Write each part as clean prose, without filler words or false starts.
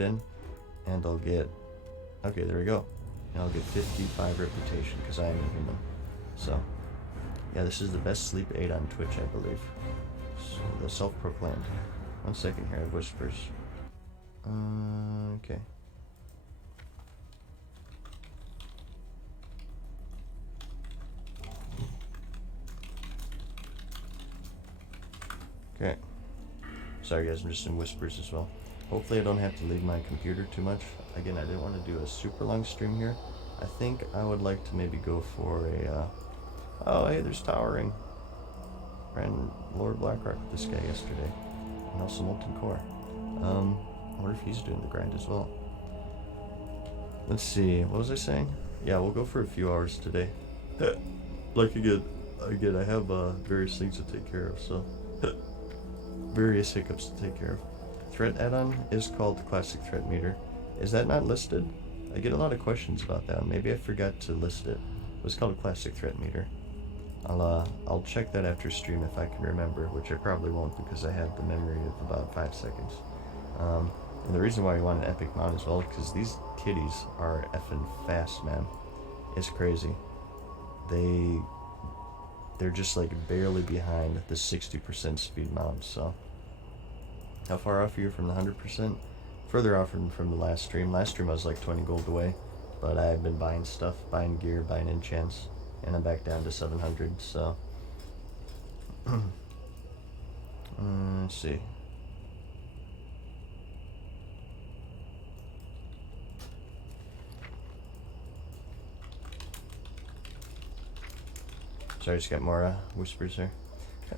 it in, and I'll get, okay, there we go. And I'll get 55 reputation because I am a human. So, yeah, this is the best sleep aid on Twitch, I believe. So, the self-proclaimed. 1 second here, it whispers. Okay. Okay. Sorry guys, I'm just in whispers as well. Hopefully I don't have to leave my computer too much. Again, I didn't want to do a super long stream here. I think I would like to maybe go for a, oh hey, there's Towering. Ran Lord Blackrock with this guy yesterday. And also Molten Core. I wonder if he's doing the grind as well. Let's see, what was I saying? Yeah, we'll go for a few hours today. Like again, I have various things to take care of, so various hiccups to take care of. Threat add-on is called the Classic Threat Meter. Is that not listed? I get a lot of questions about that. Maybe I forgot to list it. It was called a Classic Threat Meter. I'll check that after stream if I can remember, which I probably won't because I have the memory of about 5 seconds. And the reason why we want an epic mount as well is because these kitties are effing fast, man. It's crazy. They're just like barely behind the 60% speed mount, so. How far off are you from the 100%? Further off from the last stream. Last stream I was like 20 gold away, but I've been buying stuff, buying gear, buying enchants, and I'm back down to 700, so. Let's see. Sorry, just got more whispers there.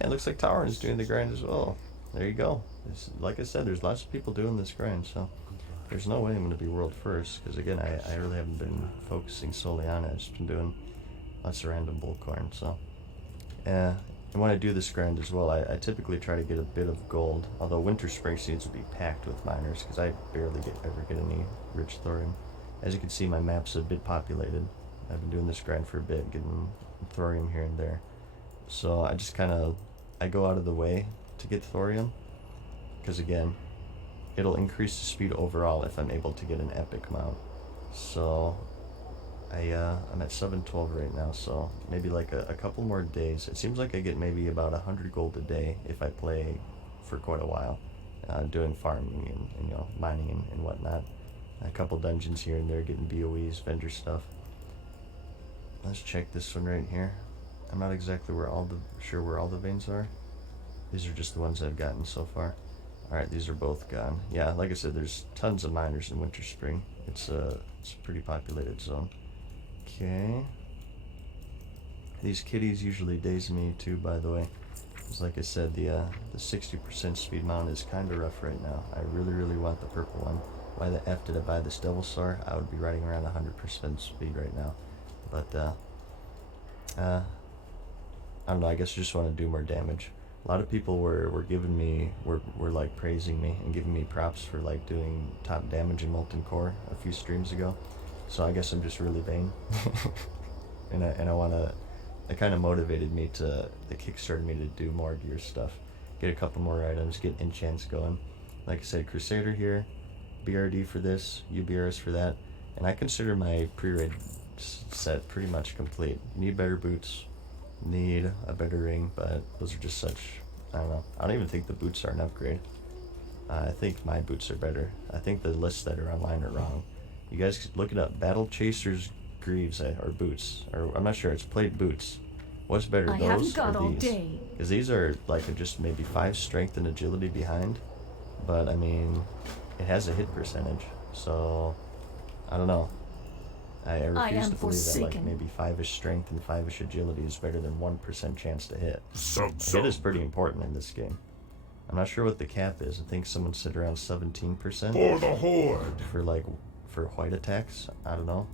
It looks like Tower is doing the grind as well. There you go. Like I said, there's lots of people doing this grind, so there's no way I'm going to be world first, because again, I really haven't been focusing solely on it. I've just been doing lots of random bullcorn, so. And when I do this grind as well, I typically try to get a bit of gold, although Winter Spring Seeds will be packed with miners, because I barely ever get any rich thorium. As you can see, my map's a bit populated. I've been doing this grind for a bit, getting thorium here and there. So I just I go out of the way to get thorium, because again, it'll increase the speed overall if I'm able to get an epic mount. So I'm at 712 right now, so maybe like a couple more days. It seems like I get maybe about 100 gold a day if I play for quite a while, doing farming and you know, mining and whatnot. A couple dungeons here and there, getting BOEs, vendor stuff. Let's check this one right here. I'm not exactly sure where all the veins are. These are just the ones I've gotten so far. Alright, these are both gone. Yeah, like I said, there's tons of miners in Winter Spring. It's a pretty populated zone. Okay. These kitties usually daze me too, by the way. Because like I said, the 60% speed mount is kind of rough right now. I really, really want the purple one. Why the F did I buy this Devil Star? I would be riding around 100% speed right now. But, I don't know, I guess I just want to do more damage. A lot of people were giving me, were like praising me and giving me props for like doing top damage in Molten Core a few streams ago. So I guess I'm just really vain. and I want to, it kind of motivated me to, it kickstarted me to do more gear stuff. Get a couple more items, get enchants going. Like I said, Crusader here, BRD for this, UBRS for that. And I consider my pre-raid set pretty much complete. Need better boots, need a better ring, but those are just such, I don't know. I don't even think the boots are an upgrade. I think my boots are better. I think the lists that are online are wrong. You guys look it up. Battle Chasers Greaves or boots, or I'm not sure. It's plate boots. What's better, those or these? Because these are like just maybe 5 strength and agility behind, but I mean, it has a hit percentage. So I don't know. I refuse to believe that like maybe 5-ish strength and 5-ish agility is better than 1% chance to hit. Hit is pretty important in this game. I'm not sure what the cap is. I think someone said around 17%. For the Horde! For white attacks, I don't know.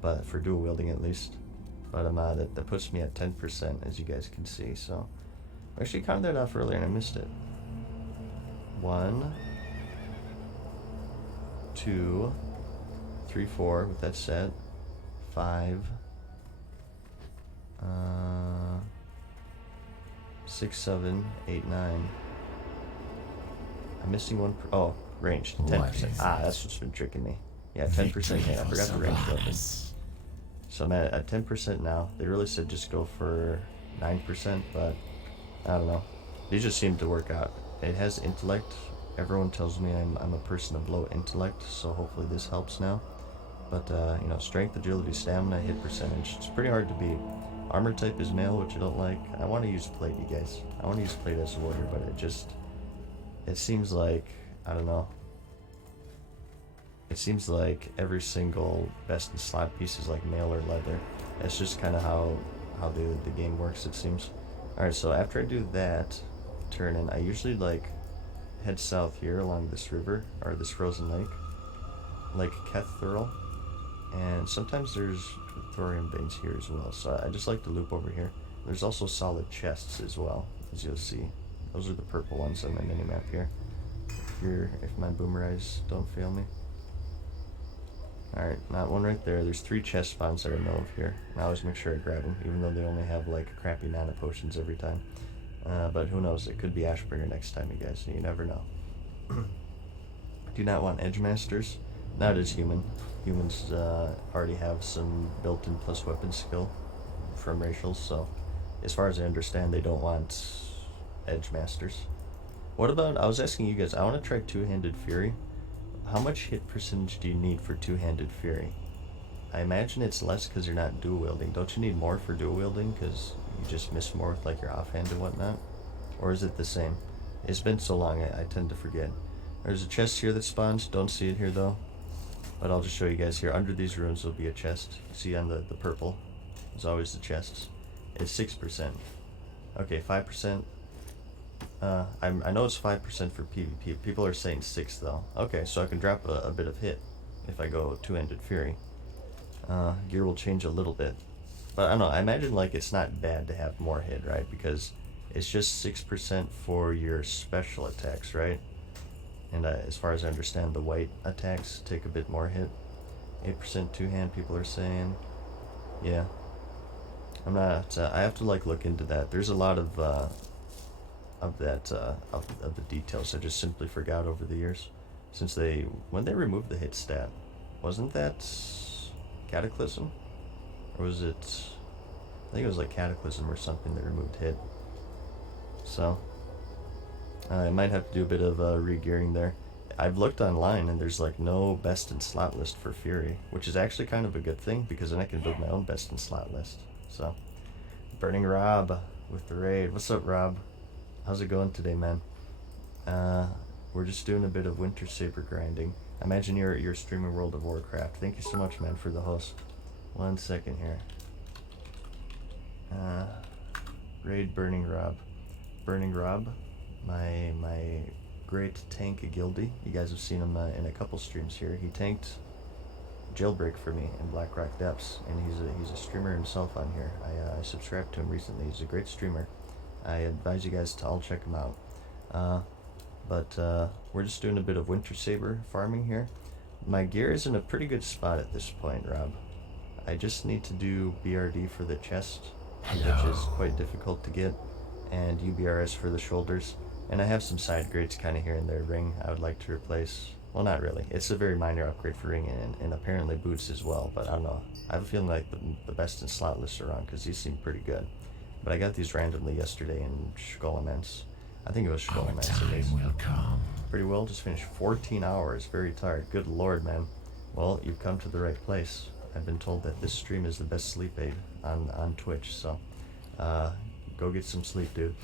But for dual wielding at least. But that puts me at 10%, as you guys can see, so. I actually counted that off earlier and I missed it. 1, 2, 3, 4 with that set. 5, 6, 7, 8, 9. I'm missing one. Oh, Ranged, 10%. Ah, that's what's been tricking me. Yeah, 10% hit. I forgot the range weapon. So I'm at 10% now. They really said just go for 9%, but I don't know. These just seem to work out. It has intellect. Everyone tells me I'm a person of low intellect, so hopefully this helps now. But, you know, strength, agility, stamina, hit percentage. It's pretty hard to beat. Armor type is male, which I don't like. I want to use plate, you guys. I want to use plate as a warrior, but it seems like, I don't know. It seems like every single best in slot piece is like mail or leather. That's just kind of how the game works, it seems. Alright, so after I do that turn in, I usually like head south here along this river, or this frozen lake. Lake Kethurl. And sometimes there's thorium veins here as well, so I just like to loop over here. There's also solid chests as well, as you'll see. Those are the purple ones on my mini-map here. If my boomer eyes don't fail me. Alright, not one right there. There's 3 chest spawns that I know of here. I always make sure I grab them, even though they only have like crappy mana potions every time. But who knows, it could be Ashbringer next time, you guys, you never know. Do not want edge masters. Not as human. Humans already have some built-in plus weapon skill from racials, so as far as I understand, they don't want edge masters. What about, I was asking you guys, I want to try two-handed fury. How much hit percentage do you need for two-handed fury? I imagine it's less because you're not dual wielding. Don't you need more for dual wielding because you just miss more with like your offhand and whatnot? Or is it the same? It's been so long, I tend to forget. There's a chest here that spawns. Don't see it here though. But I'll just show you guys here. Under these ruins will be a chest. See on the purple, there's always the chests. It's 6%. Okay, 5%. I know it's 5% for PvP. People are saying 6 though. Okay, so I can drop a bit of hit if I go two-handed fury. Gear will change a little bit. But I don't know, I imagine like it's not bad to have more hit, right? Because it's just 6% for your special attacks, right? And as far as I understand, the white attacks take a bit more hit. 8% two-hand, people are saying. Yeah. I'm not, I have to like look into that. There's a lot of the details I just simply forgot over the years. Since when they removed the hit stat, wasn't that Cataclysm? Or was it, I think it was like Cataclysm or something that removed hit. So, I might have to do a bit of re-gearing there. I've looked online and there's like no best in slot list for Fury, which is actually kind of a good thing because then I can build my own best in slot list. So, Burning Rob with the raid. What's up, Rob? How's it going today, man? We're just doing a bit of Winter Saber grinding. I imagine you're streaming World of Warcraft. Thank you so much, man, for the host. 1 second here. Raid Burning Rob. Burning Rob, my great tank guildie. You guys have seen him in a couple streams here. He tanked Jailbreak for me in Blackrock Depths, and he's a streamer himself on here. I subscribed to him recently. He's a great streamer. I advise you guys to all check him out. But we're just doing a bit of Winter Saber farming here. My gear is in a pretty good spot at this point, Rob. I just need to do BRD for the chest, which is quite difficult to get, and UBRS for the shoulders. And I have some side grades kind of here and there. Ring I would like to replace. Well, not really. It's a very minor upgrade for ring and apparently boots as well, but I don't know. I have a feeling like the best in slot lists are on because these seem pretty good. But I got these randomly yesterday in Skolemens. I think it was Skolemens at least. Pretty well, just finished 14 hours. Very tired. Good lord, man. Well, you've come to the right place. I've been told that this stream is the best sleep aid on Twitch, so go get some sleep, dude.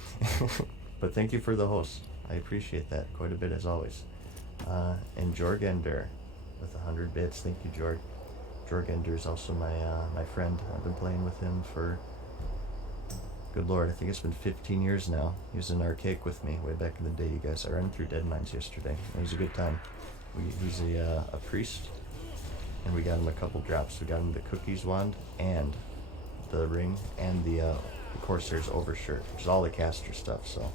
But thank you for the host. I appreciate that quite a bit as always. And Jorgender with 100 bits. Thank you, Jorg. Jorgender is also my friend. I've been playing with him for, good lord, I think it's been 15 years now. He was in Archaic with me way back in the day, you guys. I ran through Dead Mines yesterday. It was a good time. He's a priest, and we got him a couple drops. We got him the Cookies Wand, and the ring, and the Corsair's Overshirt, which is all the caster stuff, so.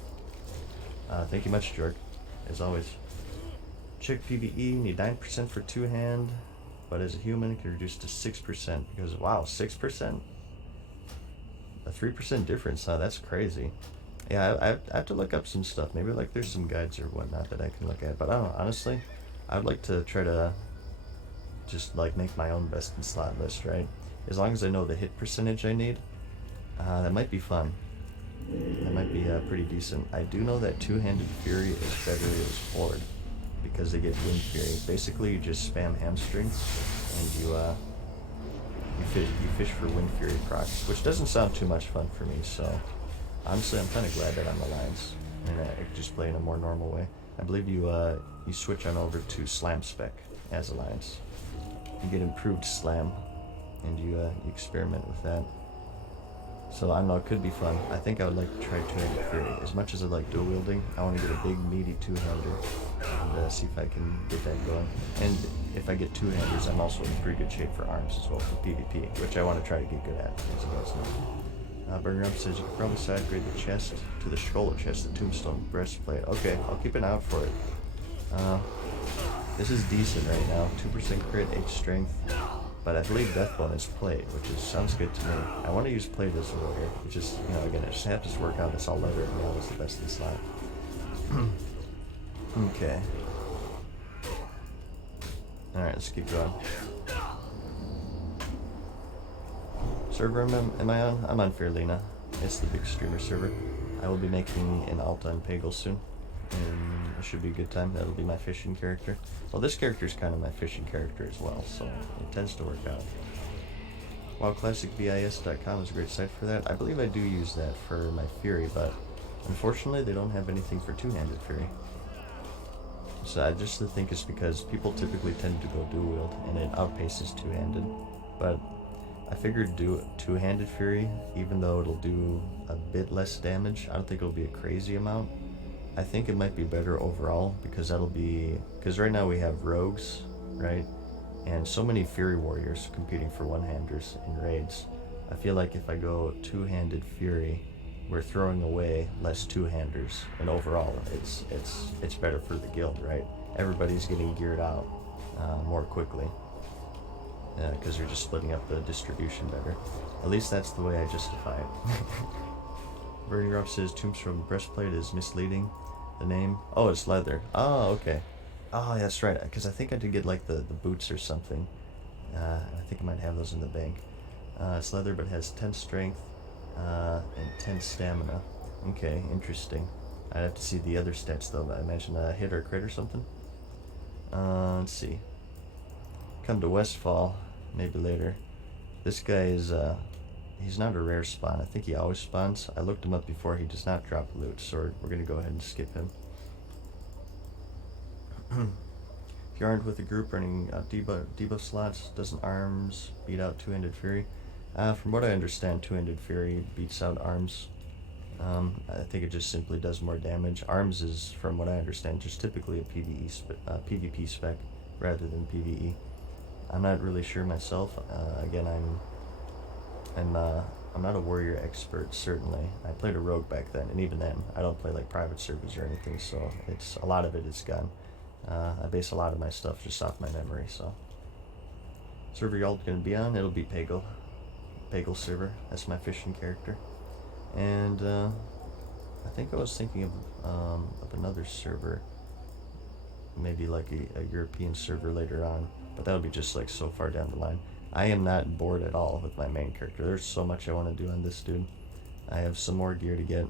Thank you much, Jorg, as always. Check PvE, need 9% for two-hand, but as a human it can reduce to 6%, because wow, 6%? A 3% difference, huh? That's crazy. Yeah, I have to look up some stuff. Maybe like there's some guides or whatnot that I can look at, but I don't know, honestly, I would like to try to just like make my own best in slot list, right? As long as I know the hit percentage I need, that might be fun. That might be pretty decent. I do know that two-handed fury is better as horde because they get wind fury. Basically, you just spam hamstring and you fish for wind fury procs, which doesn't sound too much fun for me. So honestly, I'm kind of glad that I'm Alliance and I can just play in a more normal way. I believe you switch on over to Slam Spec as Alliance. You get improved Slam, and you experiment with that. So I don't know, it could be fun. I think I would like to try two-handed fury. As much as I like dual wielding, I want to get a big meaty two-hander and see if I can get that going. And if I get two-handers, I'm also in pretty good shape for arms as well for PvP, which I want to try to get good at, as you guys know. Burger Up says you could probably side grade the chest to the Scholar chest, the Tombstone breastplate. Okay, I'll keep an eye out for it. This is decent right now. 2% crit, 8 strength. But I believe Deathbone is plate, which sounds good to me. I want to use plate as a warrior, which is, again, I just have to work out this all leather and now is the best in slot. Okay. Alright, let's keep going. Server am I on? I'm on Fairlina. It's the big streamer server. I will be making an Alta and Pagel soon. And it should be a good time. That'll be my fishing character. Well, this character is kind of my fishing character as well, so it tends to work out. WildClassicBIS.com is a great site for that. I believe I do use that for my Fury, but unfortunately they don't have anything for two-handed Fury. So I just think it's because people typically tend to go dual wield, and it outpaces two-handed. But I figured do two-handed Fury, even though it'll do a bit less damage. I don't think it'll be a crazy amount. I think it might be better overall because because right now we have rogues, right? And so many Fury warriors competing for one-handers in raids. I feel like if I go two-handed Fury, we're throwing away less two-handers, and overall it's better for the guild, right? Everybody's getting geared out more quickly because you're just splitting up the distribution better. At least that's the way I justify it. Burning Up says Tombstone breastplate is misleading. The name? Oh, it's leather. Oh, okay. Oh, that's right. Because I think I did get like the boots or something. I think I might have those in the bank. It's leather, but has 10 strength and 10 stamina. Okay, interesting. I'd have to see the other stats though. I imagine a hit or crit or something. Let's see. Come to Westfall, maybe later. This guy is he's not a rare spawn. I think he always spawns. I looked him up before. He does not drop loot, so we're going to go ahead and skip him. If you aren't with a group running debuff slots, doesn't arms beat out two-handed fury? From what I understand, two-handed fury beats out arms. I think it just simply does more damage. Arms is, from what I understand, just typically a PvP spec rather than PvE. I'm not really sure myself. Again, I'm not a warrior expert, certainly. I played a rogue back then, and even then, I don't play like private servers or anything, so a lot of it is gun. I base a lot of my stuff just off my memory, so. Server y'all gonna be on, it'll be Pagel. Pagel server, that's my fishing character. And I think I was thinking of another server, maybe like a European server later on, but that would be just like so far down the line. I am not bored at all with my main character. There's so much I want to do on this dude. I have some more gear to get.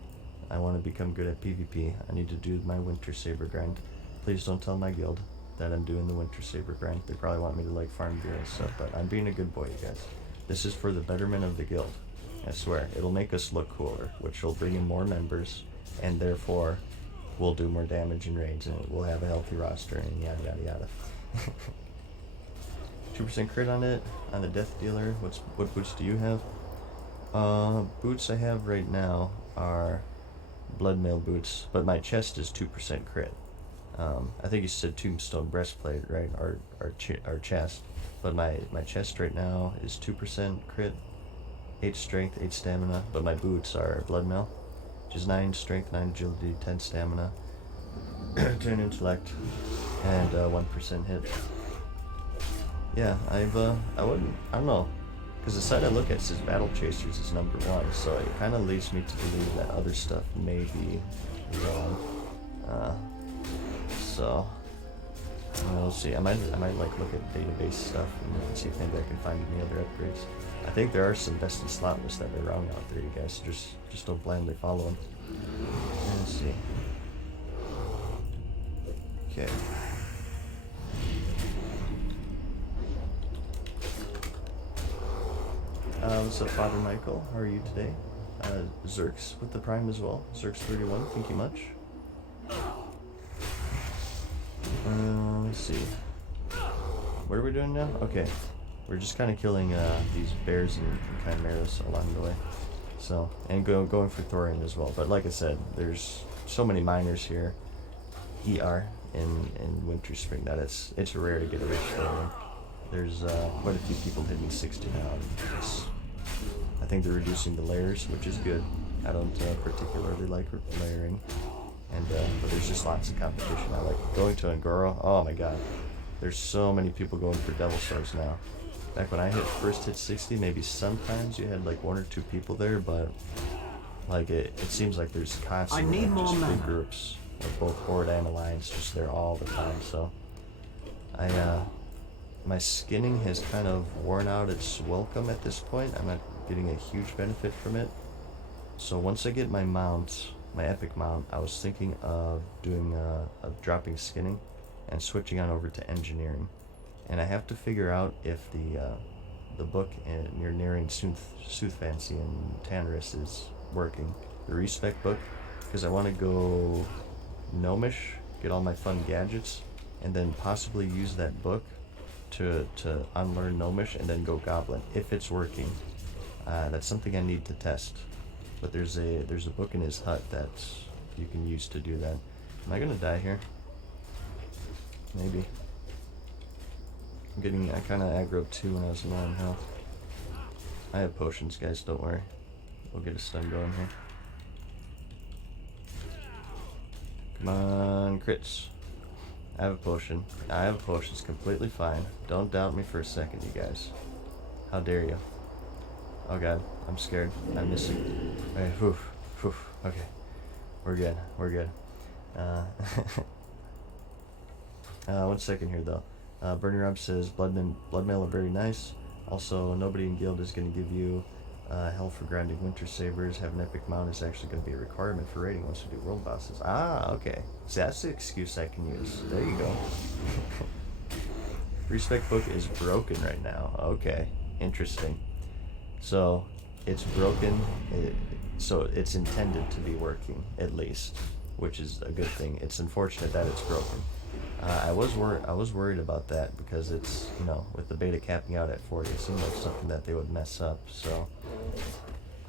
I want to become good at PvP. I need to do my Winter Saber grind. Please don't tell my guild that I'm doing the Winter Saber grind. They probably want me to like farm gear and stuff, but I'm being a good boy, you guys. This is for the betterment of the guild. I swear. It'll make us look cooler, which will bring in more members, and therefore we'll do more damage in raids, and we'll have a healthy roster, and yada yada yada. 2% crit on it, on the death dealer. What boots do you have? Boots I have right now are bloodmail boots, but my chest is 2% crit. I think you said Tombstone breastplate, right? Or chest. But my chest right now is 2% crit, 8 strength, 8 stamina, but my boots are bloodmail, which is 9 strength, 9 agility, 10 stamina, 10 intellect, and 1% hit. Yeah, I don't know, because the site I look at says Battle Chasers is number 1, so it kind of leads me to believe that other stuff may be wrong. So, We'll see. I might like look at database stuff and see if maybe I can find any other upgrades. I think there are some best in slot lists that are around out there, you guys. Just don't blindly follow them. Let's see. Okay. What's up, Father Michael? How are you today? Zerx with the Prime as well. Zerx31, thank you much. Let's see. What are we doing now? Okay. We're just kind of killing these bears and chimeras along the way. So, and going for Thorium as well. But like I said, there's so many miners here. ER in Winter Spring that it's rare to get a rich Thorium. There's quite a few people hitting 60 now. I think they're reducing the layers, which is good. I don't particularly like layering. And but there's just lots of competition. I like going to Angora. Oh my god. There's so many people going for Devil Stars now. Back when I first hit 60, maybe sometimes you had like 1 or 2 people there, but like it seems like there's constantly just big groups of both Horde and Alliance just there all the time. So my skinning has kind of worn out its welcome at this point. I'm not getting a huge benefit from it. So once I get my mount, my epic mount, I was thinking of doing dropping skinning and switching on over to engineering. And I have to figure out if the book near Nearing Soothfancy and Tanris is working. The respec book, because I want to go gnomish, get all my fun gadgets, and then possibly use that book to unlearn gnomish and then go goblin if it's working. That's something I need to test. But there's a book in his hut that you can use to do that. Am I gonna die here? Maybe. I kind of aggroed too when I was low on health. I have potions, guys, don't worry. We'll get a stun going here. Come on, crits. I have a potion. I have a potion, it's completely fine. Don't doubt me for a second, you guys. How dare you? Oh god, I'm scared. I'm missing. Okay, okay. We're good, we're good. 1 second here though. Bernie Rob says Bloodmail are very nice. Also, nobody in guild is going to give you hell for grinding winter sabers. Have an epic mount is actually going to be a requirement for raiding once you do world bosses. Ah, okay. See, that's the excuse I can use. There you go. Respec book is broken right now. Okay, interesting. So it's broken. So it's intended to be working at least, which is a good thing. It's unfortunate that it's broken. I was worried about that because it's, you know, with the beta capping out at 40, it seemed like something that they would mess up. So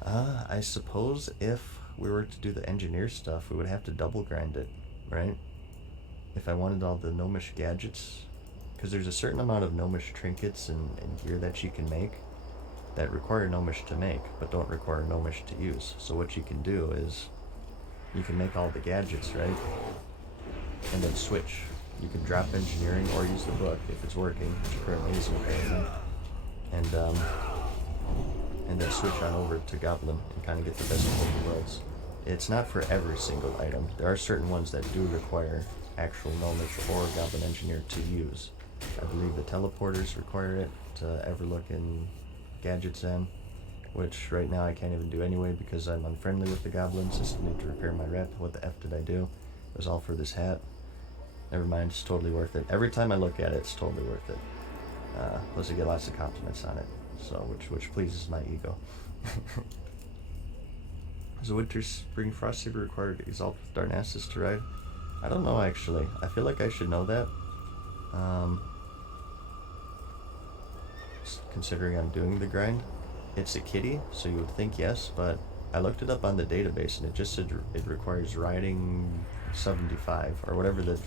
I suppose if we were to do the engineer stuff, we would have to double grind it, right? If I wanted all the gnomish gadgets, because there's a certain amount of gnomish trinkets and gear that you can make that require gnomish to make, but don't require gnomish to use. So what you can do is you can make all the gadgets, right? And then switch. You can drop engineering or use the book if it's working, which currently isn't apparently, and then switch on over to Goblin and kind of get the best of both worlds. It's not for every single item. There are certain ones that do require actual gnomish or Goblin engineer to use. I believe the teleporters require it to ever look in gadgets in, which right now I can't even do anyway because I'm unfriendly with the goblins. I still need to repair my rep. What the F did I do? It was all for this hat. Never mind, it's totally worth it. Every time I look at it, it's totally worth it. Plus I get lots of compliments on it, so which pleases my ego. Does a Winter Spring Frost Saber require Exalt with Darnassus to ride? I don't know actually. I feel like I should know that. Considering I'm doing the grind. It's a kitty, so you would think yes, but I looked it up on the database and it just said it requires riding 75 or whatever the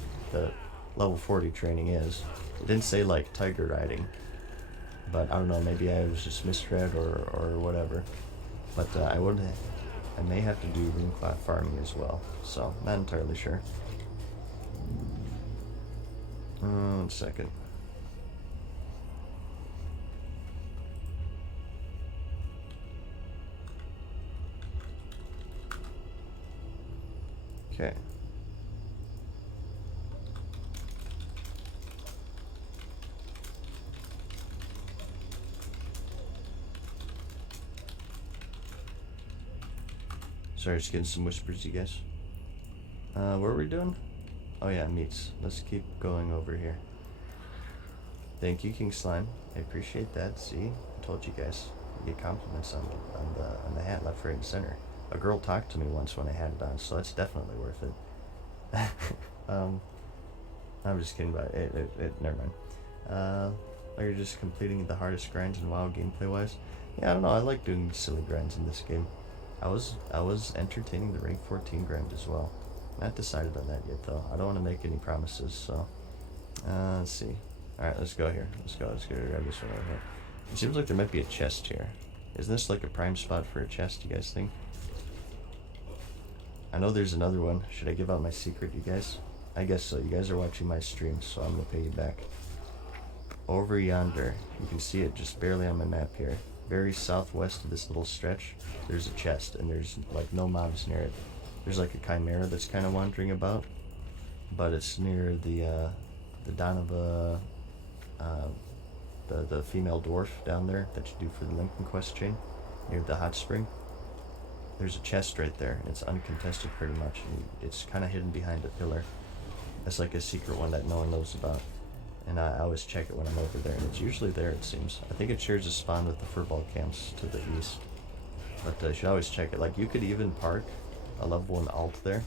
level 40 training is. It didn't say like tiger riding, but I don't know, maybe I was just misread or whatever. But I may have to do runecloth farming as well, so not entirely sure. 1 second. Okay. Sorry, just getting some whispers, you guys. What are we doing? Oh yeah, meats. Let's keep going over here. Thank you, King Slime. I appreciate that. See, I told you guys. You get compliments on the hat, left, right, and center. A girl talked to me once when I had it on, so that's definitely worth it. I'm just kidding about it. Never mind. Like you're just completing the hardest grinds in WoW gameplay-wise. Yeah, I don't know. I like doing silly grinds in this game. I was entertaining the rank 14 grind as well. Not decided on that yet though. I don't want to make any promises. So, let's see. All right, let's go here. Let's go grab this one over here. It seems like there might be a chest here. Isn't this like a prime spot for a chest? You guys think? I know there's another one. Should I give out my secret, you guys? I guess so. You guys are watching my stream, so I'm gonna pay you back. Over yonder, you can see it just barely on my map here. Very southwest of this little stretch, there's a chest, and there's like no mobs near it. There's like a chimera that's kind of wandering about, but it's near the Donova, the female dwarf down there that you do for the Lincoln quest chain, near the hot spring. There's a chest right there, and it's uncontested pretty much, and it's kind of hidden behind a pillar. That's like a secret one that no one knows about. And I always check it when I'm over there, and it's usually there, it seems. I think it shares a spawn with the furball camps to the east. But you should always check it. Like, you could even park a level 1 alt there.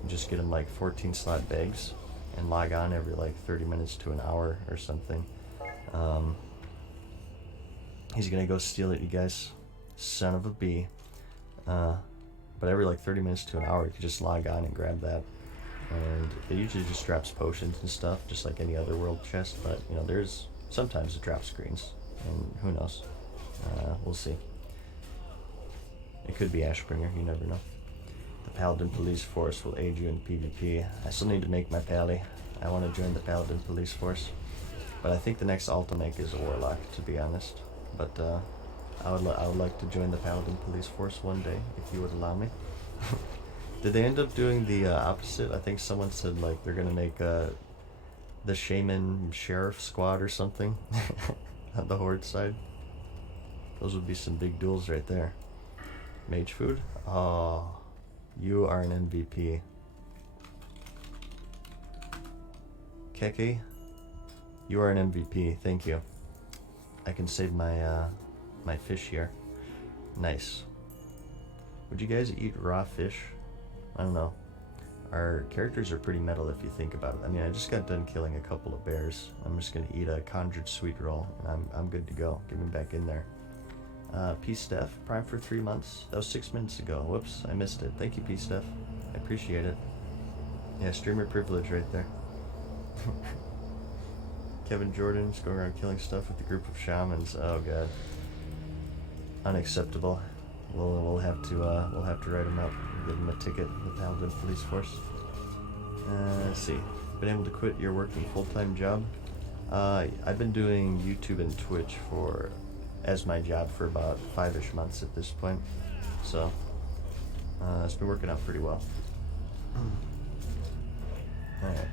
And just get him like 14 slot bags and log on every like 30 minutes to an hour or something. He's gonna go steal it, you guys. Son of a bee. But every like 30 minutes to an hour, you can just log on and grab that. And it usually just drops potions and stuff, just like any other world chest, but you know, there's sometimes it drops screens, and who knows. We'll see. It could be Ashbringer, you never know. The Paladin Police Force will aid you in PvP. I still need to make my pally. I want to join the Paladin Police Force, but I think the next alt to make is a Warlock, to be honest. But I would like to join the Paladin Police Force one day, if you would allow me. Did they end up doing the opposite? I think someone said like they're gonna make the Shaman Sheriff Squad or something on the Horde side. Those would be some big duels right there. Mage food? Oh, you are an MVP. Keke, you are an MVP. Thank you. I can save my my fish here. Nice. Would you guys eat raw fish? I don't know. Our characters are pretty metal if you think about it. I mean, I just got done killing a couple of bears. I'm just gonna eat a conjured sweet roll, and I'm good to go. Get me back in there. P Steph, Prime for 3 months. That was 6 minutes ago. Whoops, I missed it. Thank you, P Steph. I appreciate it. Yeah, streamer privilege right there. Kevin Jordan's going around killing stuff with a group of shamans. Oh god. Unacceptable. We'll have to write him up. Give him a ticket. The Paladin Police Force. Let's see. Been able to quit your working full-time job? I've been doing YouTube and Twitch as my job for about 5-ish months at this point. So it's been working out pretty well. Alright.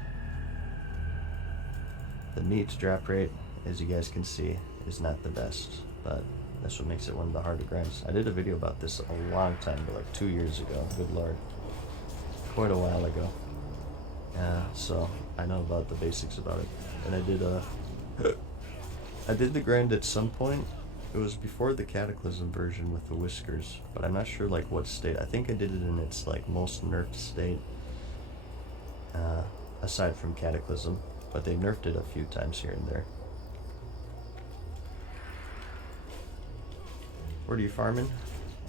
The meat drop rate, as you guys can see, is not the best, but that's what makes it one of the harder grinds. I did a video about this a long time ago, like 2 years ago. Good lord. Quite a while ago. So I know about the basics about it. And I did the grind at some point. It was before the Cataclysm version with the whiskers, but I'm not sure like what state. I think I did it in its like most nerfed state, aside from Cataclysm, but they nerfed it a few times here and there. What are you farming?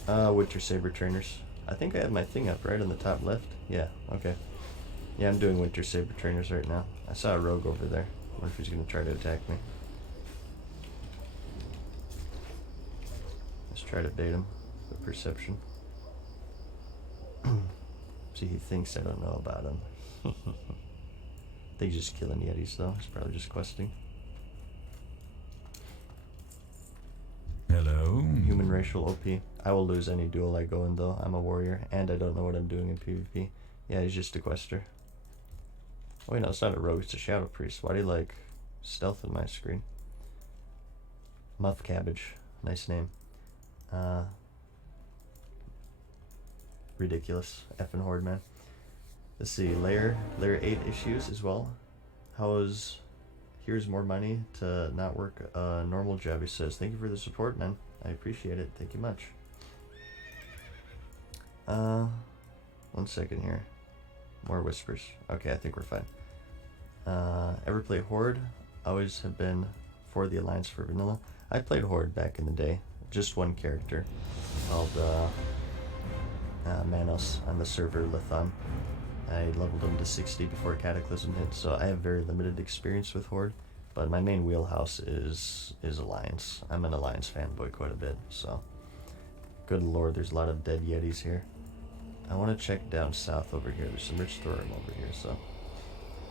Witcher Saber Trainers. I think I have my thing up right on the top left. Yeah, okay. Yeah, I'm doing Winter Saber Trainers right now. I saw a rogue over there. I wonder if he's gonna try to attack me. Let's try to bait him with perception. See, he thinks I don't know about him. I think he's just killing yetis though. He's probably just questing. Hello. Human racial OP. I will lose any duel I go in though. I'm a warrior and I don't know what I'm doing in PvP. Yeah, he's just a quester. Oh wait, no, it's not a rogue, it's a shadow priest. Why do you like stealth in my screen? Muff Cabbage. Nice name. ridiculous. Effing horde, man. Let's see, layer 8 issues as well. Here's more money to not work a normal job, he says. Thank you for the support, man. I appreciate it. Thank you much. 1 second here. More whispers. Okay, I think we're fine. Ever play Horde? Always have been for the Alliance for vanilla. I played Horde back in the day. Just one character called Manos on the server Lithon. I leveled him to 60 before Cataclysm hit, so I have very limited experience with Horde. But my main wheelhouse is Alliance. I'm an Alliance fanboy quite a bit, so. Good lord, there's a lot of dead Yetis here. I want to check down south over here. There's some rich Thorim over here, so.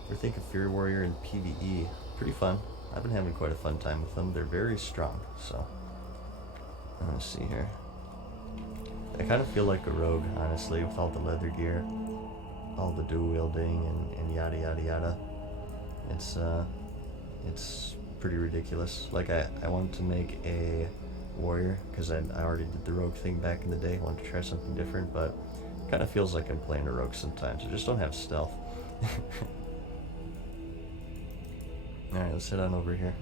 We're thinking Fury Warrior and PvE. Pretty fun. I've been having quite a fun time with them. They're very strong, so. Let's see here. I kind of feel like a rogue, honestly, with all the leather gear, all the dual wielding, and yada yada yada. It's pretty ridiculous. Like, I wanted to make a warrior, because I already did the rogue thing back in the day. I wanted to try something different, but it kind of feels like I'm playing a rogue sometimes. I just don't have stealth. Alright, let's head on over here.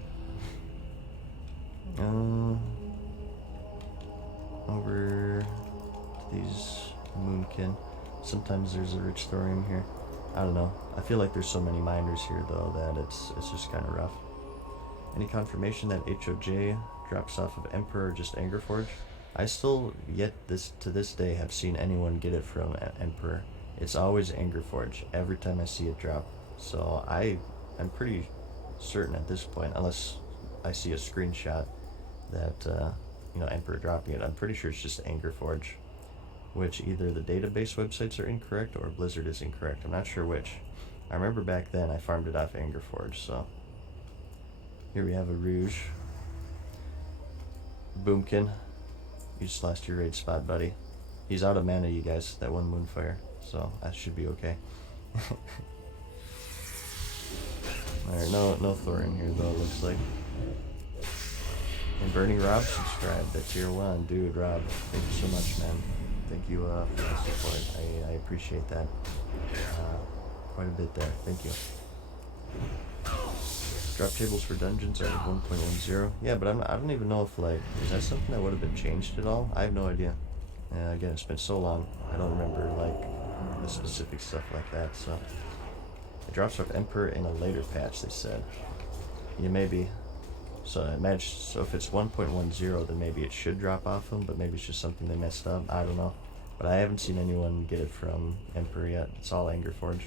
Over to these Moonkin. Sometimes there's a rich thorium here. I don't know. I feel like there's so many miners here though that it's just kind of rough. Any confirmation that HOJ drops off of Emperor or just Angerforge? I still to this day have seen anyone get it from Emperor. It's always Angerforge every time I see it drop. So I'm pretty certain at this point, unless I see a screenshot that Emperor dropping it, I'm pretty sure it's just Angerforge, which either the database websites are incorrect or Blizzard is incorrect. I'm not sure which. I remember back then I farmed it off Angerforge, so. Here we have a Rouge. Boomkin. You just lost your raid spot, buddy. He's out of mana, you guys, that one Moonfire, so that should be okay. Alright, no Thorin here though, it looks like. And Burning Rob subscribed, that's tier 1. Dude, Rob, thank you so much, man. Thank you for the support. I appreciate that quite a bit there. Thank you. Drop tables for dungeons are 1.10. Yeah, but I don't even know if, like, is that something that would have been changed at all? I have no idea. Again, it's been so long. I don't remember, like, the specific stuff like that, so. It drops off Emperor in a later patch, they said. Yeah, maybe. So if it's 1.10, then maybe it should drop off them, but maybe it's just something they messed up. I don't know. But I haven't seen anyone get it from Emperor yet. It's all Angerforge.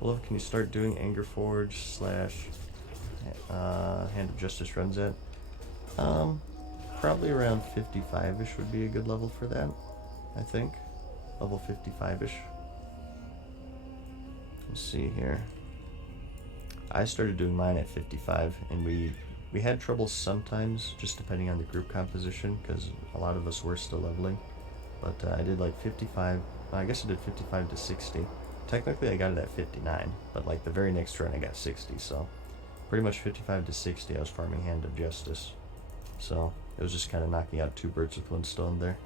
Well, can you start doing Angerforge / Hand of Justice runs at? Probably around 55-ish would be a good level for that, I think. Level 55-ish. Let's see here. I started doing mine at 55, and we had trouble sometimes, just depending on the group composition, because a lot of us were still leveling. But I did like 55, I guess I did 55 to 60. Technically I got it at 59, but like the very next run I got 60, so pretty much 55 to 60 I was farming Hand of Justice. So it was just kind of knocking out 2 birds with 1 stone there.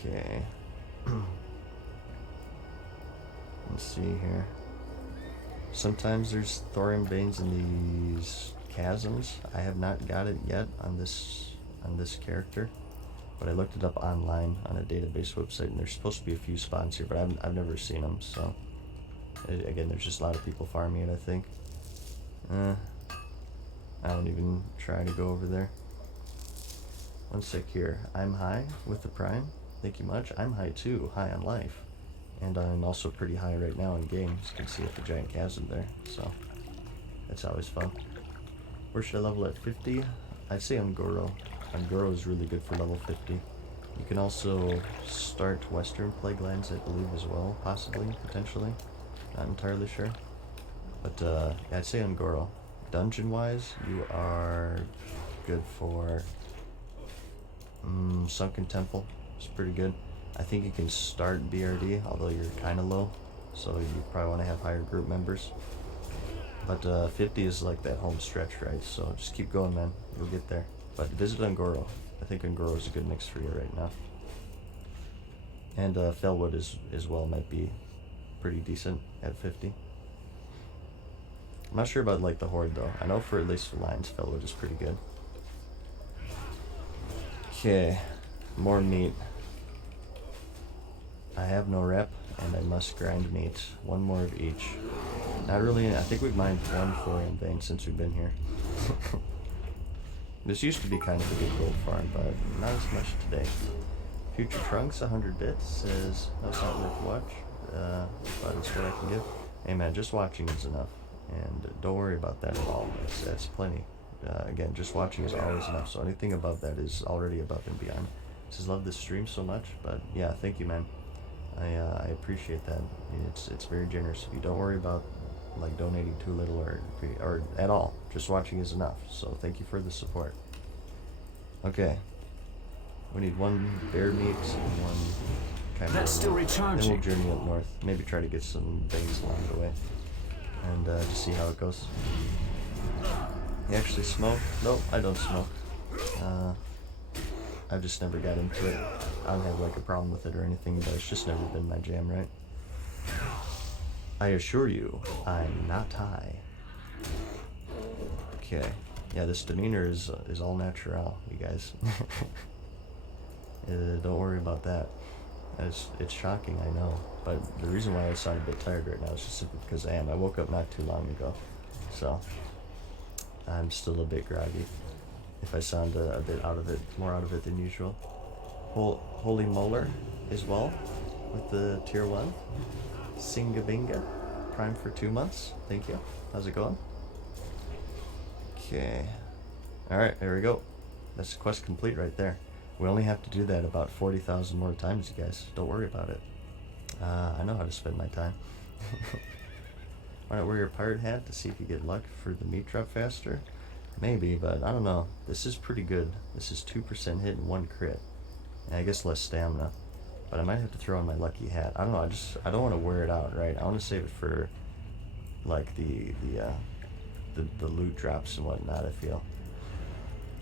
Okay. Let's see here. Sometimes there's thorium veins in these chasms. I have not got it yet on this character, but I looked it up online on a database website, and there's supposed to be a few spawns here, but I've never seen them. So again, there's just a lot of people farming it, I think. I don't even try to go over there. 1 sec here. I'm high with the Prime. Thank you much. I'm high too. High on life. And I'm also pretty high right now in games. You can see at the giant chasm there, so that's always fun. Where should I level at 50? I'd say Ungoro. Ungoro is really good for level 50. You can also start Western Plaguelands, I believe, as well, possibly, potentially. Not entirely sure. But yeah, I'd say Ungoro. Dungeon-wise, you are good for Sunken Temple. It's pretty good. I think you can start BRD, although you're kind of low, so you probably want to have higher group members. But 50 is like that home stretch, right? So just keep going, man. You'll get there. But visit Ungoro. I think Ungoro is a good mix for you right now. And Felwood as well might be pretty decent at 50. I'm not sure about like the Horde though. I know for at least for Lions, Felwood is pretty good. Okay, more meat. I have no rep, and I must grind meat. One more of each. Not really, I think we've mined one thorium vein since we've been here. This used to be kind of a good gold farm, but not as much today. Future Trunks, 100 bits, says, no, it's not worth watch, but it's what I can give. Hey man, just watching is enough, and don't worry about that at all. That's plenty. Again, just watching is always enough, so anything above that is already above and beyond. Just love this stream so much, but yeah, thank you, man. I appreciate that. It's very generous. If you don't worry about like donating too little or at all, just watching is enough. So thank you for the support. Okay, we need one bear meat and one kind That's of. still recharging. Then we'll journey up north. Maybe try to get some things along the way, and just see how it goes. You actually smoke? Nope, I don't smoke. I've just never got into it. I don't have like a problem with it or anything, but it's just never been my jam, right? I assure you, I'm not high. Okay. Yeah, this demeanor is all natural, you guys. Don't worry about that. It's shocking, I know. But the reason why I sound a bit tired right now is just simply because I am. I woke up not too long ago. So, I'm still a bit groggy. If I sound a bit more out of it than usual. Holy Molar as well, with the tier 1. Singabinga, Prime for 2 months. Thank you. How's it going? Okay. Alright, there we go. That's quest complete right there. We only have to do that about 40,000 more times, you guys. Don't worry about it. I know how to spend my time. Why not wear your pirate hat to see if you get luck for the meat drop faster? Maybe, but I don't know. This is pretty good. This is 2% hit and 1 crit. And I guess less stamina. But I might have to throw on my lucky hat. I don't know, I don't want to wear it out, right? I want to save it for like the loot drops and whatnot, I feel.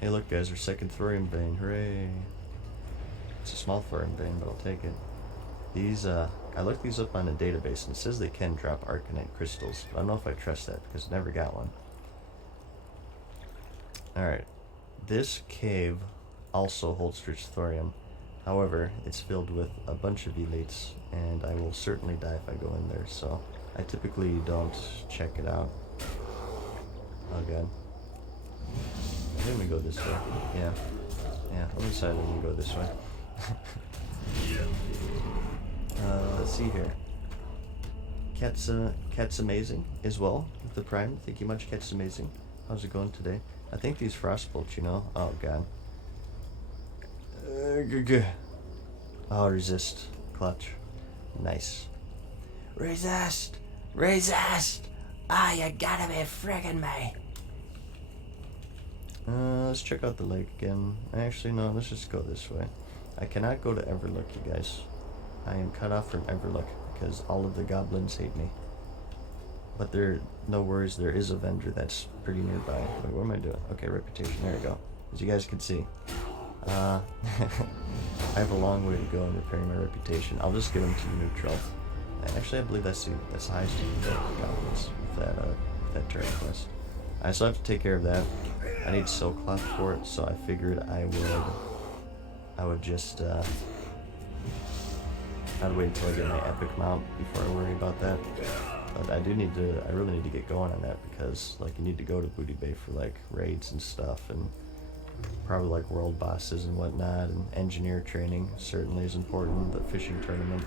Hey look guys, our second thorium vein, hooray. It's a small thorium vein, but I'll take it. These, I looked these up on a database and it says they can drop Arcanite crystals, but I don't know if I trust that because I never got one. Alright, this cave also holds rich thorium. However, it's filled with a bunch of elites, and I will certainly die if I go in there, so I typically don't check it out. Oh god. Let me go this way. Yeah. Yeah, I'm deciding let me go this way. Let's see here. Cat's amazing as well with the Prime. Thank you much, Cat's amazing. How's it going today? I think these frost bolts, you know. Oh god. Oh, resist. Clutch. Nice. Resist! Resist! Ah, you gotta be friggin' me! Let's check out the lake again. Actually, no, let's just go this way. I cannot go to Everlook, you guys. I am cut off from Everlook because all of the goblins hate me. But no worries, there is a vendor that's pretty nearby. Wait, what am I doing? Okay, reputation, there we go. As you guys can see. I have a long way to go in repairing my reputation. I'll just get them to neutral. Actually, I believe that's the highest you can go for goblins with that turret quest. I still have to take care of that. I need silk cloth for it, so I figured I would just I'd wait until I get my epic mount before I worry about that. But I really need to get going on that because like you need to go to Booty Bay for like raids and stuff and probably like world bosses and whatnot, and engineer training certainly is important, the fishing tournament.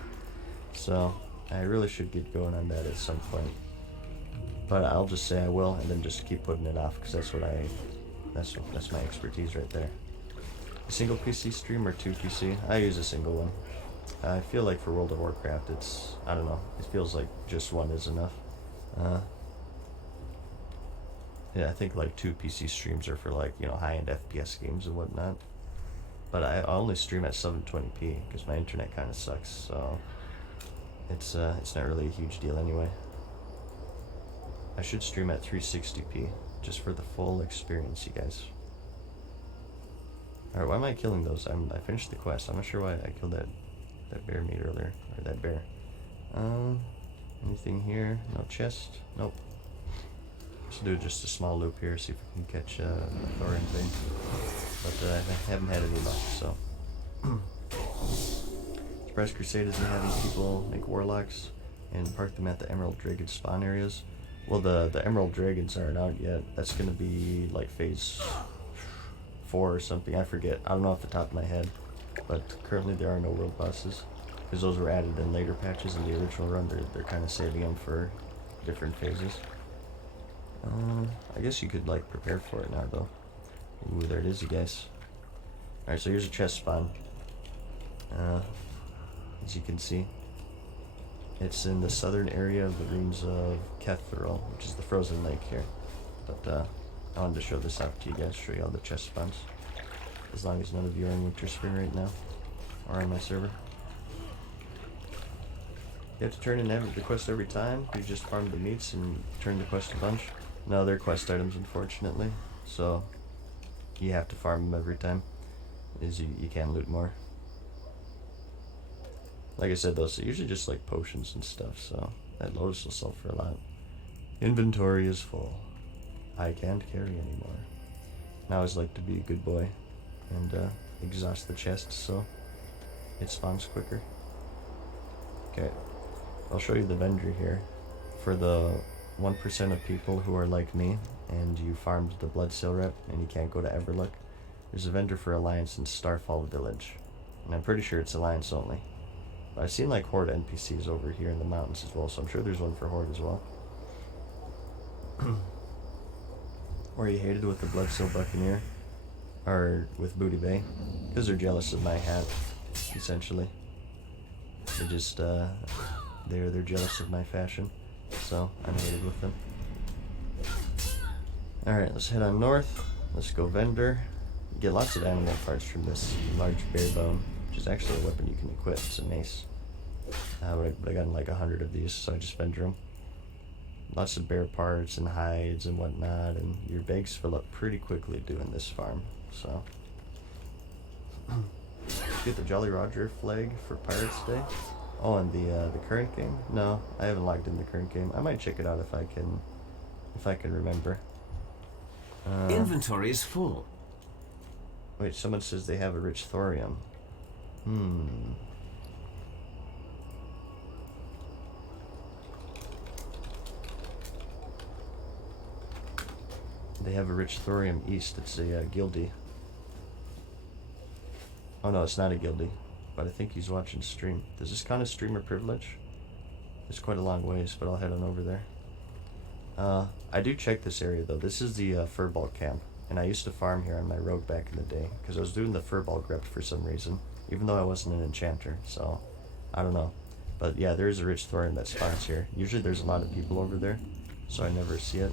So I really should get going on that at some point. But I'll just say I will and then just keep putting it off because that's my expertise right there. A single PC stream or 2 PC? I use a single one. I feel like for World of Warcraft I don't know, it feels like just one is enough. Yeah, I think like 2 PC streams are for like, you know, high-end FPS games and whatnot. But I only stream at 720p because my internet kind of sucks, so it's not really a huge deal anyway. I should stream at 360p just for the full experience, you guys. Alright, why am I killing those? I finished the quest. I'm not sure why I killed that bear meat earlier, or that bear. Anything here? No chest? Nope. Let's do just a small loop here, see if we can catch a thorium thing. But I haven't had any luck, so. Surprise Crusade isn't having people make warlocks and park them at the Emerald Dragon spawn areas. Well, the Emerald Dragons aren't out yet. That's gonna be like phase 4 or something. I forget. I don't know off the top of my head. But currently there are no world bosses, because those were added in later patches in the original run. They're kind of saving them for different phases. I guess you could like prepare for it now though. Ooh, there it is, you guys. Alright, so here's a chest spawn. As you can see, it's in the southern area of the ruins of Kethril, which is the frozen lake here. But I wanted to show this off to you guys, show you all the chest spawns. As long as none of you are in Winter Spring right now, or on my server. You have to turn in the quest every time. You just farm the meats and turn the quest a bunch. No, they're quest items, unfortunately. So you have to farm them every time. You can loot more. Like I said, those are usually just like potions and stuff. So that lotus will sell for a lot. Inventory is full. I can't carry anymore. And I always like to be a good boy and exhaust the chest so it spawns quicker. Okay, I'll show you the vendor here. For the 1% of people who are like me and you farmed the Blood Seal Rep and you can't go to Everlook, there's a vendor for Alliance in Starfall Village. And I'm pretty sure it's Alliance only. But I've seen like Horde NPCs over here in the mountains as well, so I'm sure there's one for Horde as well. Or you hated with the Blood Seal Buccaneer, or with Booty Bay, because they're jealous of my hat, essentially. They're just, they're jealous of my fashion, so I'm hated with them. Alright, let's head on north. Let's go vendor. You get lots of animal parts from this large bear bone, which is actually a weapon you can equip. It's a mace. But I got like 100 of these, so I just vendor them. Lots of bear parts and hides and whatnot, and your bags fill up pretty quickly doing this farm. So, get the Jolly Roger flag for Pirates Day. Oh, and the current game? No, I haven't logged in the current game. I might check it out if I can remember. Inventory is full. Wait, someone says they have a rich thorium. They have a rich thorium east. It's a guildie. Oh no, it's not a guildie, but I think he's watching stream. Does this count as streamer privilege? It's quite a long ways, but I'll head on over there. I do check this area though. This is the Furball camp, and I used to farm here on my rogue back in the day, because I was doing the Furball grep for some reason, even though I wasn't an enchanter, so I don't know. But yeah, there is a rich thorium that spawns here. Usually there's a lot of people over there, so I never see it.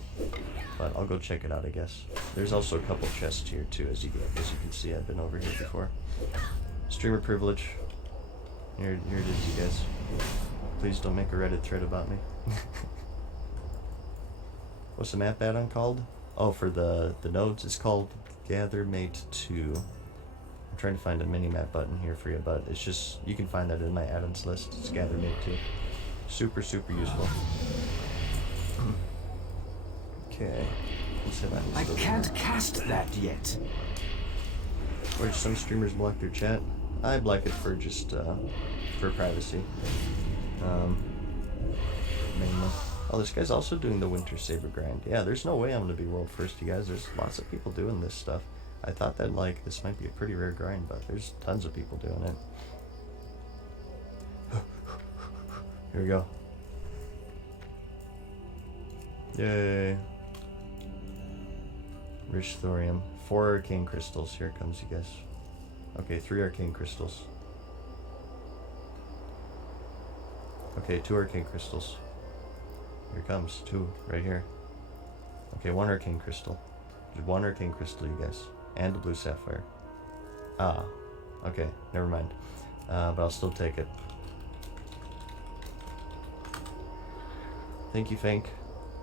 But I'll go check it out, I guess. There's also a couple chests here too, as you can see. I've been over here before. Streamer privilege. Here it is, you guys. Please don't make a Reddit thread about me. What's the map add-on called? Oh, for the nodes, it's called Gather Mate 2. I'm trying to find a mini-map button here for you, but it's just, you can find that in my add-ons list. It's Gather Mate 2. Super, super useful. Okay. I can't cast that yet. Or some streamers block their chat. I block it for just for privacy. Mainly. Oh, this guy's also doing the Winter Saber grind. Yeah, there's no way I'm gonna be world first, you guys. There's lots of people doing this stuff. I thought that like this might be a pretty rare grind, but there's tons of people doing it. Here we go. Yay. Rich thorium. 4 arcane crystals. Here it comes, you guys. Okay, 3 arcane crystals. Okay, 2 arcane crystals. Here it comes. 2 right here. Okay, 1 arcane crystal. Just 1 arcane crystal, you guys. And a blue sapphire. Ah. Okay, never mind. But I'll still take it. Thank you, Fank.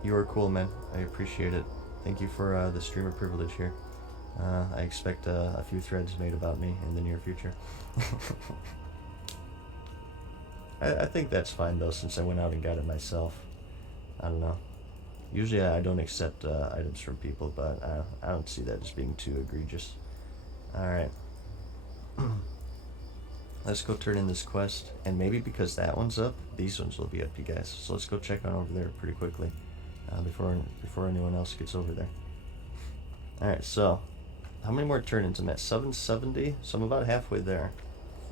You are cool, man. I appreciate it. Thank you for the streamer privilege here. I expect a few threads made about me in the near future. I think that's fine though, since I went out and got it myself. I don't know. Usually I don't accept items from people, but I don't see that as being too egregious. Alright. Let's go turn in this quest, and maybe because that one's up, these ones will be up, you guys. So let's go check on over there pretty quickly, before anyone else gets over there. Alright, so how many more turn-ins? I'm at 770, so I'm about halfway there.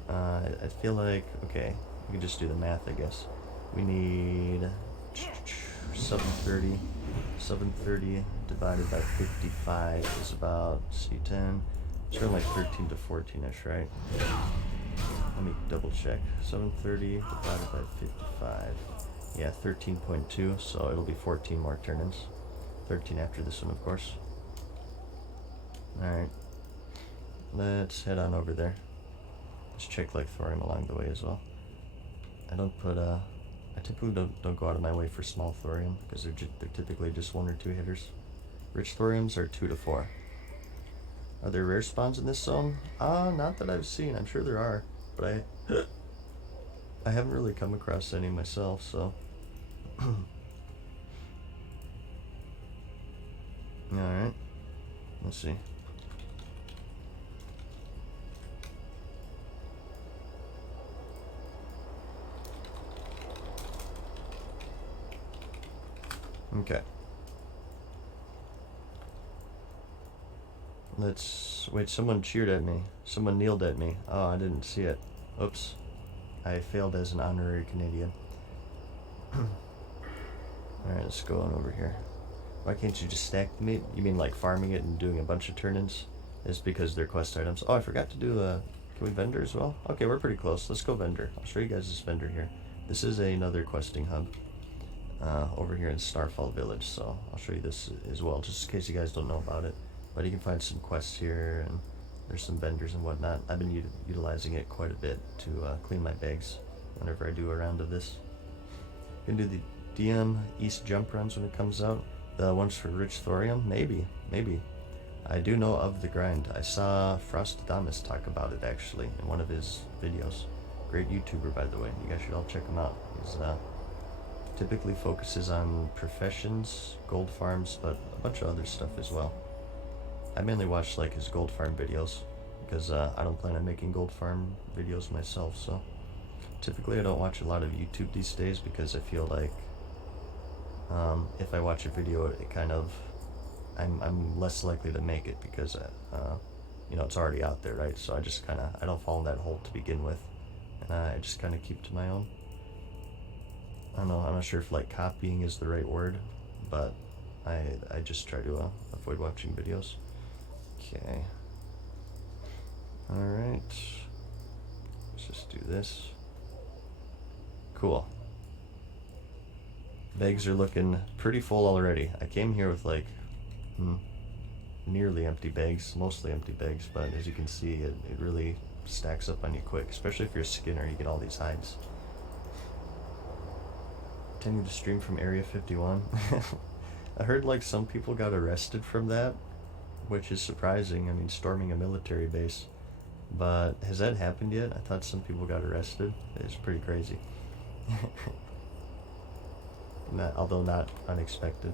I feel like, okay, we can just do the math, I guess. We need 730. 730 divided by 55 is about, C10. It's around like 13 to 14-ish, right? Let me double check. 730 divided by 55. Yeah, 13.2, so it'll be 14 more turn-ins. 13 after this one, of course. Alright. Let's head on over there. Let's check like thorium along the way as well. I don't put, I typically don't go out of my way for small thorium, because they're typically just 1 or 2 hitters. Rich thoriums are 2 to 4. Are there rare spawns in this zone? Not that I've seen. I'm sure there are, but I haven't really come across any myself, so. Alright. Let's see. Okay. Let's wait, someone cheered at me. Someone kneeled at me. Oh, I didn't see it. Oops. I failed as an honorary Canadian. Alright, let's go on over here. Why can't you just stack the meat? You mean like farming it and doing a bunch of turn-ins? It's because they're quest items. Oh, I forgot to do can we vendor as well? Okay, we're pretty close. Let's go vendor. I'll show you guys this vendor here. This is another questing hub. Over here in Starfall Village, so I'll show you this as well, just in case you guys don't know about it. But you can find some quests here, and there's some vendors and whatnot. I've been utilizing it quite a bit to clean my bags whenever I do a round of this. You can do the DM East jump runs when it comes out. The ones for rich thorium, maybe. I do know of the grind. I saw Frostadamus talk about it actually in one of his videos. Great YouTuber, by the way. You guys should all check him out. He's typically focuses on professions, gold farms, but a bunch of other stuff as well. I mainly watch like his gold farm videos because I don't plan on making gold farm videos myself, so typically I don't watch a lot of YouTube these days because I feel like if I watch a video, it kind of I'm less likely to make it because you know, it's already out there, right? So I just I don't fall in that hole to begin with, and I just kind of keep to my own. I don't know, I'm not sure if like copying is the right word, but I just try to avoid watching videos. Okay. Alright. Let's just do this. Cool. Bags are looking pretty full already. I came here with like nearly empty bags, mostly empty bags, but as you can see, it really stacks up on you quick, especially if you're a skinner, you get all these hides. Continue to stream from Area 51. I heard like some people got arrested from that, which is surprising. I mean, storming a military base. But has that happened yet? I thought some people got arrested. It's pretty crazy. Although not unexpected.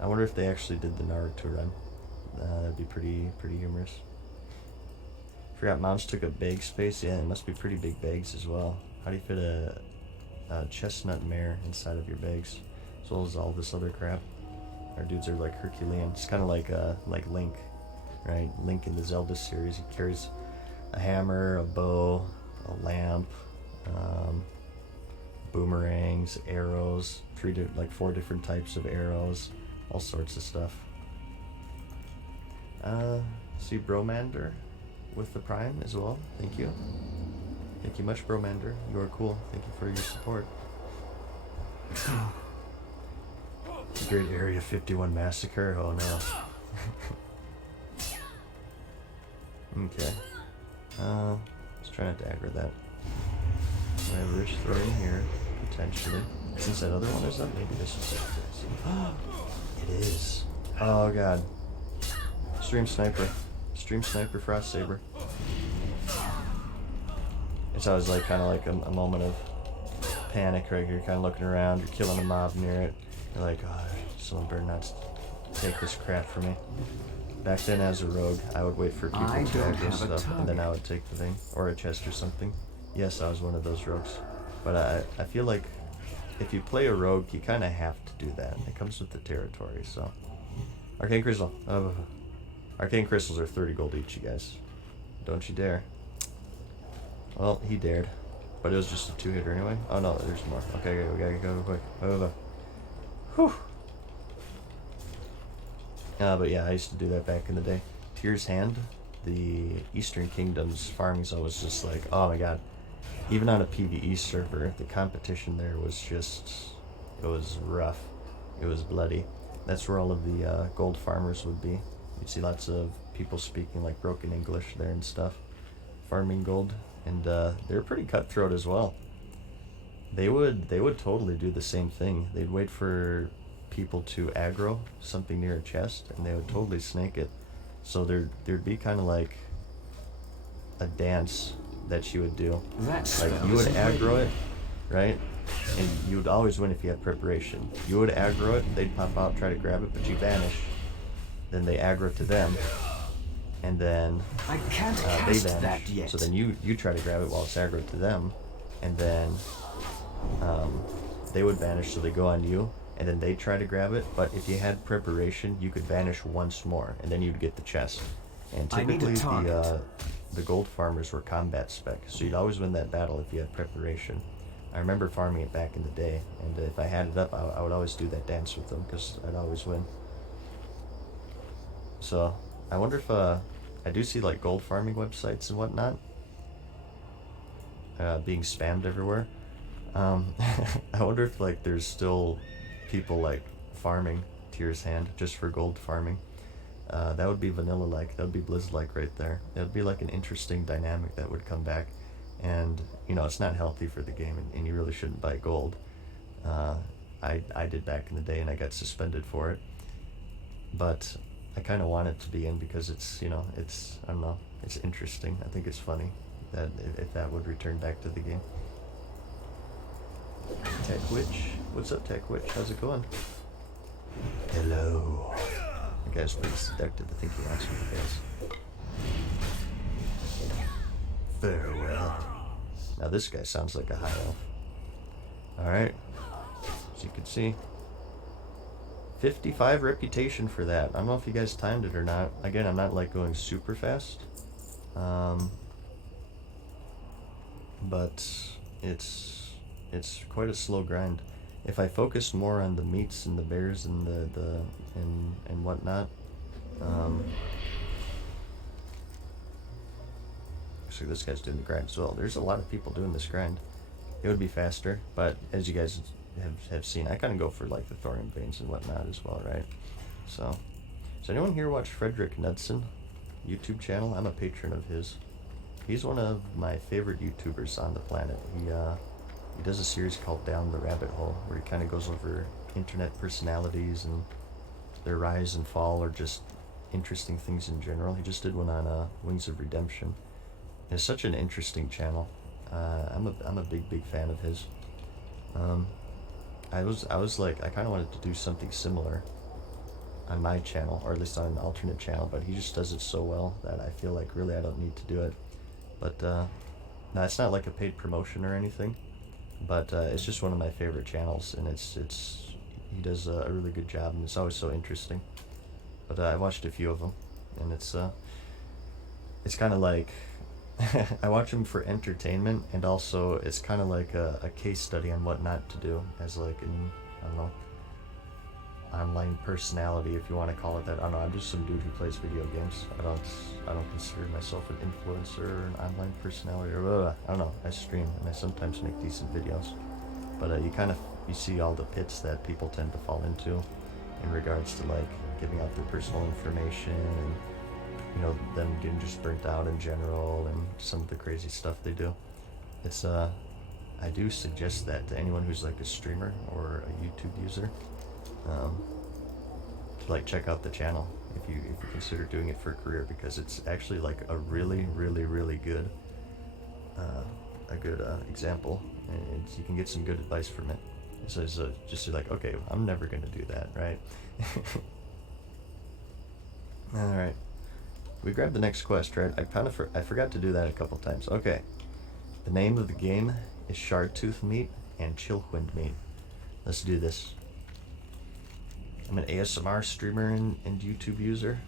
I wonder if they actually did the Naruto run. That'd be pretty humorous. Forgot moms took up bag space. Yeah, it must be pretty big bags as well. How do you fit a chestnut mare inside of your bags, as well as all this other crap? Our dudes are like Herculean. It's kind of like Link, right? Link in the Zelda series. He carries a hammer, a bow, a lamp, boomerangs, arrows, 4 different types of arrows, all sorts of stuff. See Bromander with the Prime as well. Thank you. Thank you much, Bromander. You are cool. Thank you for your support. Great Area 51 massacre. Oh no. Okay. Let's try not to aggro that. I have a rich throw in here, potentially. Since that other one is up, maybe this is it. It is. Oh god. Stream sniper. Stream sniper frost saber. It's always like kind of like a moment of panic, right? You're kind of looking around, you're killing a mob near it. You're like, oh, someone better not take this crap from me. Back then, as a rogue, I would wait for people to aggro stuff, and then I would take the thing, or a chest or something. Yes, I was one of those rogues. But I feel like if you play a rogue, you kind of have to do that. It comes with the territory, so. Arcane Crystal. Arcane Crystals are 30 gold each, you guys. Don't you dare. Well, he dared. But it was just a 2-hitter anyway. Oh no, there's more. Okay, we gotta go quick. Whew. But yeah, I used to do that back in the day. Tyr's Hand, the Eastern Kingdoms farming zone was just like, oh my god. Even on a PvE server, the competition there was just, it was rough. It was bloody. That's where all of the gold farmers would be. You'd see lots of people speaking like broken English there and stuff, farming gold, and they're pretty cutthroat as well. They would totally do the same thing. They'd wait for people to aggro something near a chest, and they would totally snake it. So there'd be kind of like a dance that she would do. Like you would aggro it, right? And you would always win if you had preparation. You would aggro it, they'd pop out, try to grab it, but you vanish. Then they aggro to them, and then I can't they cast vanish. that yet. So then you try to grab it while it's aggro to them, and then they would vanish, so they go on you, and then they try to grab it. But if you had preparation, you could vanish once more, and then you'd get the chest. And typically the gold farmers were combat spec, so you'd always win that battle if you had preparation. I remember farming it back in the day, and if I had it up, I would always do that dance with them, because I'd always win. So, I wonder if, I do see like gold farming websites and whatnot, being spammed everywhere. I wonder if like there's still people like farming Tyr's Hand just for gold farming. That would be vanilla-like, that would be Blizz-like right there. That would be like an interesting dynamic that would come back. And, you know, it's not healthy for the game, and you really shouldn't buy gold. I did back in the day, and I got suspended for it. But I kind of want it to be in because it's, you know, it's, I don't know, it's interesting. I think it's funny that if that would return back to the game. Tech Witch? What's up, Tech Witch? How's it going? Hello. The guy's pretty seductive. I think he wants you guys. Farewell. Now this guy sounds like a high elf. Alright. As you can see. 55 reputation for that. I don't know if you guys timed it or not. Again, I'm not like going super fast. But it's quite a slow grind. If I focus more on the meats and the bears and and whatnot, so this guy's doing the grind as well. There's a lot of people doing this grind. It would be faster, but as you guys have seen, I kind of go for like the thorium veins and whatnot as well, right? So, does anyone here watch Frederick Knudsen YouTube channel? I'm a patron of his. He's one of my favorite YouTubers on the planet. He does a series called Down the Rabbit Hole, where he kind of goes over internet personalities and their rise and fall, or just interesting things in general. He just did one on Wings of Redemption. It's such an interesting channel. I'm a big fan of his. I was like, I kind of wanted to do something similar on my channel, or at least on an alternate channel, but he just does it so well that I feel like really I don't need to do it. But no, it's not like a paid promotion or anything, but it's just one of my favorite channels, and he does a really good job, and it's always so interesting. But I watched a few of them, and it's kind of like I watch them for entertainment, and also it's kind of like a case study on what not to do as like an, I don't know, online personality, if you want to call it that. I don't know, I'm just some dude who plays video games. I don't consider myself an influencer or an online personality or blah, blah. I don't know, I stream and I sometimes make decent videos, but you see all the pits that people tend to fall into in regards to like giving out their personal information, and you know, them getting just burnt out in general, and some of the crazy stuff they do. It's I do suggest that to anyone who's like a streamer or a YouTube user, to like check out the channel if you consider doing it for a career, because it's actually like a really good a good example, and you can get some good advice from it. So it's just like, okay, I'm never gonna do that, right? All right, we grabbed the next quest, right? I forgot to do that a couple times. Okay, the name of the game is Shardtooth Meat and Chillwind Meat. Let's do this. I'm an ASMR streamer and YouTube user.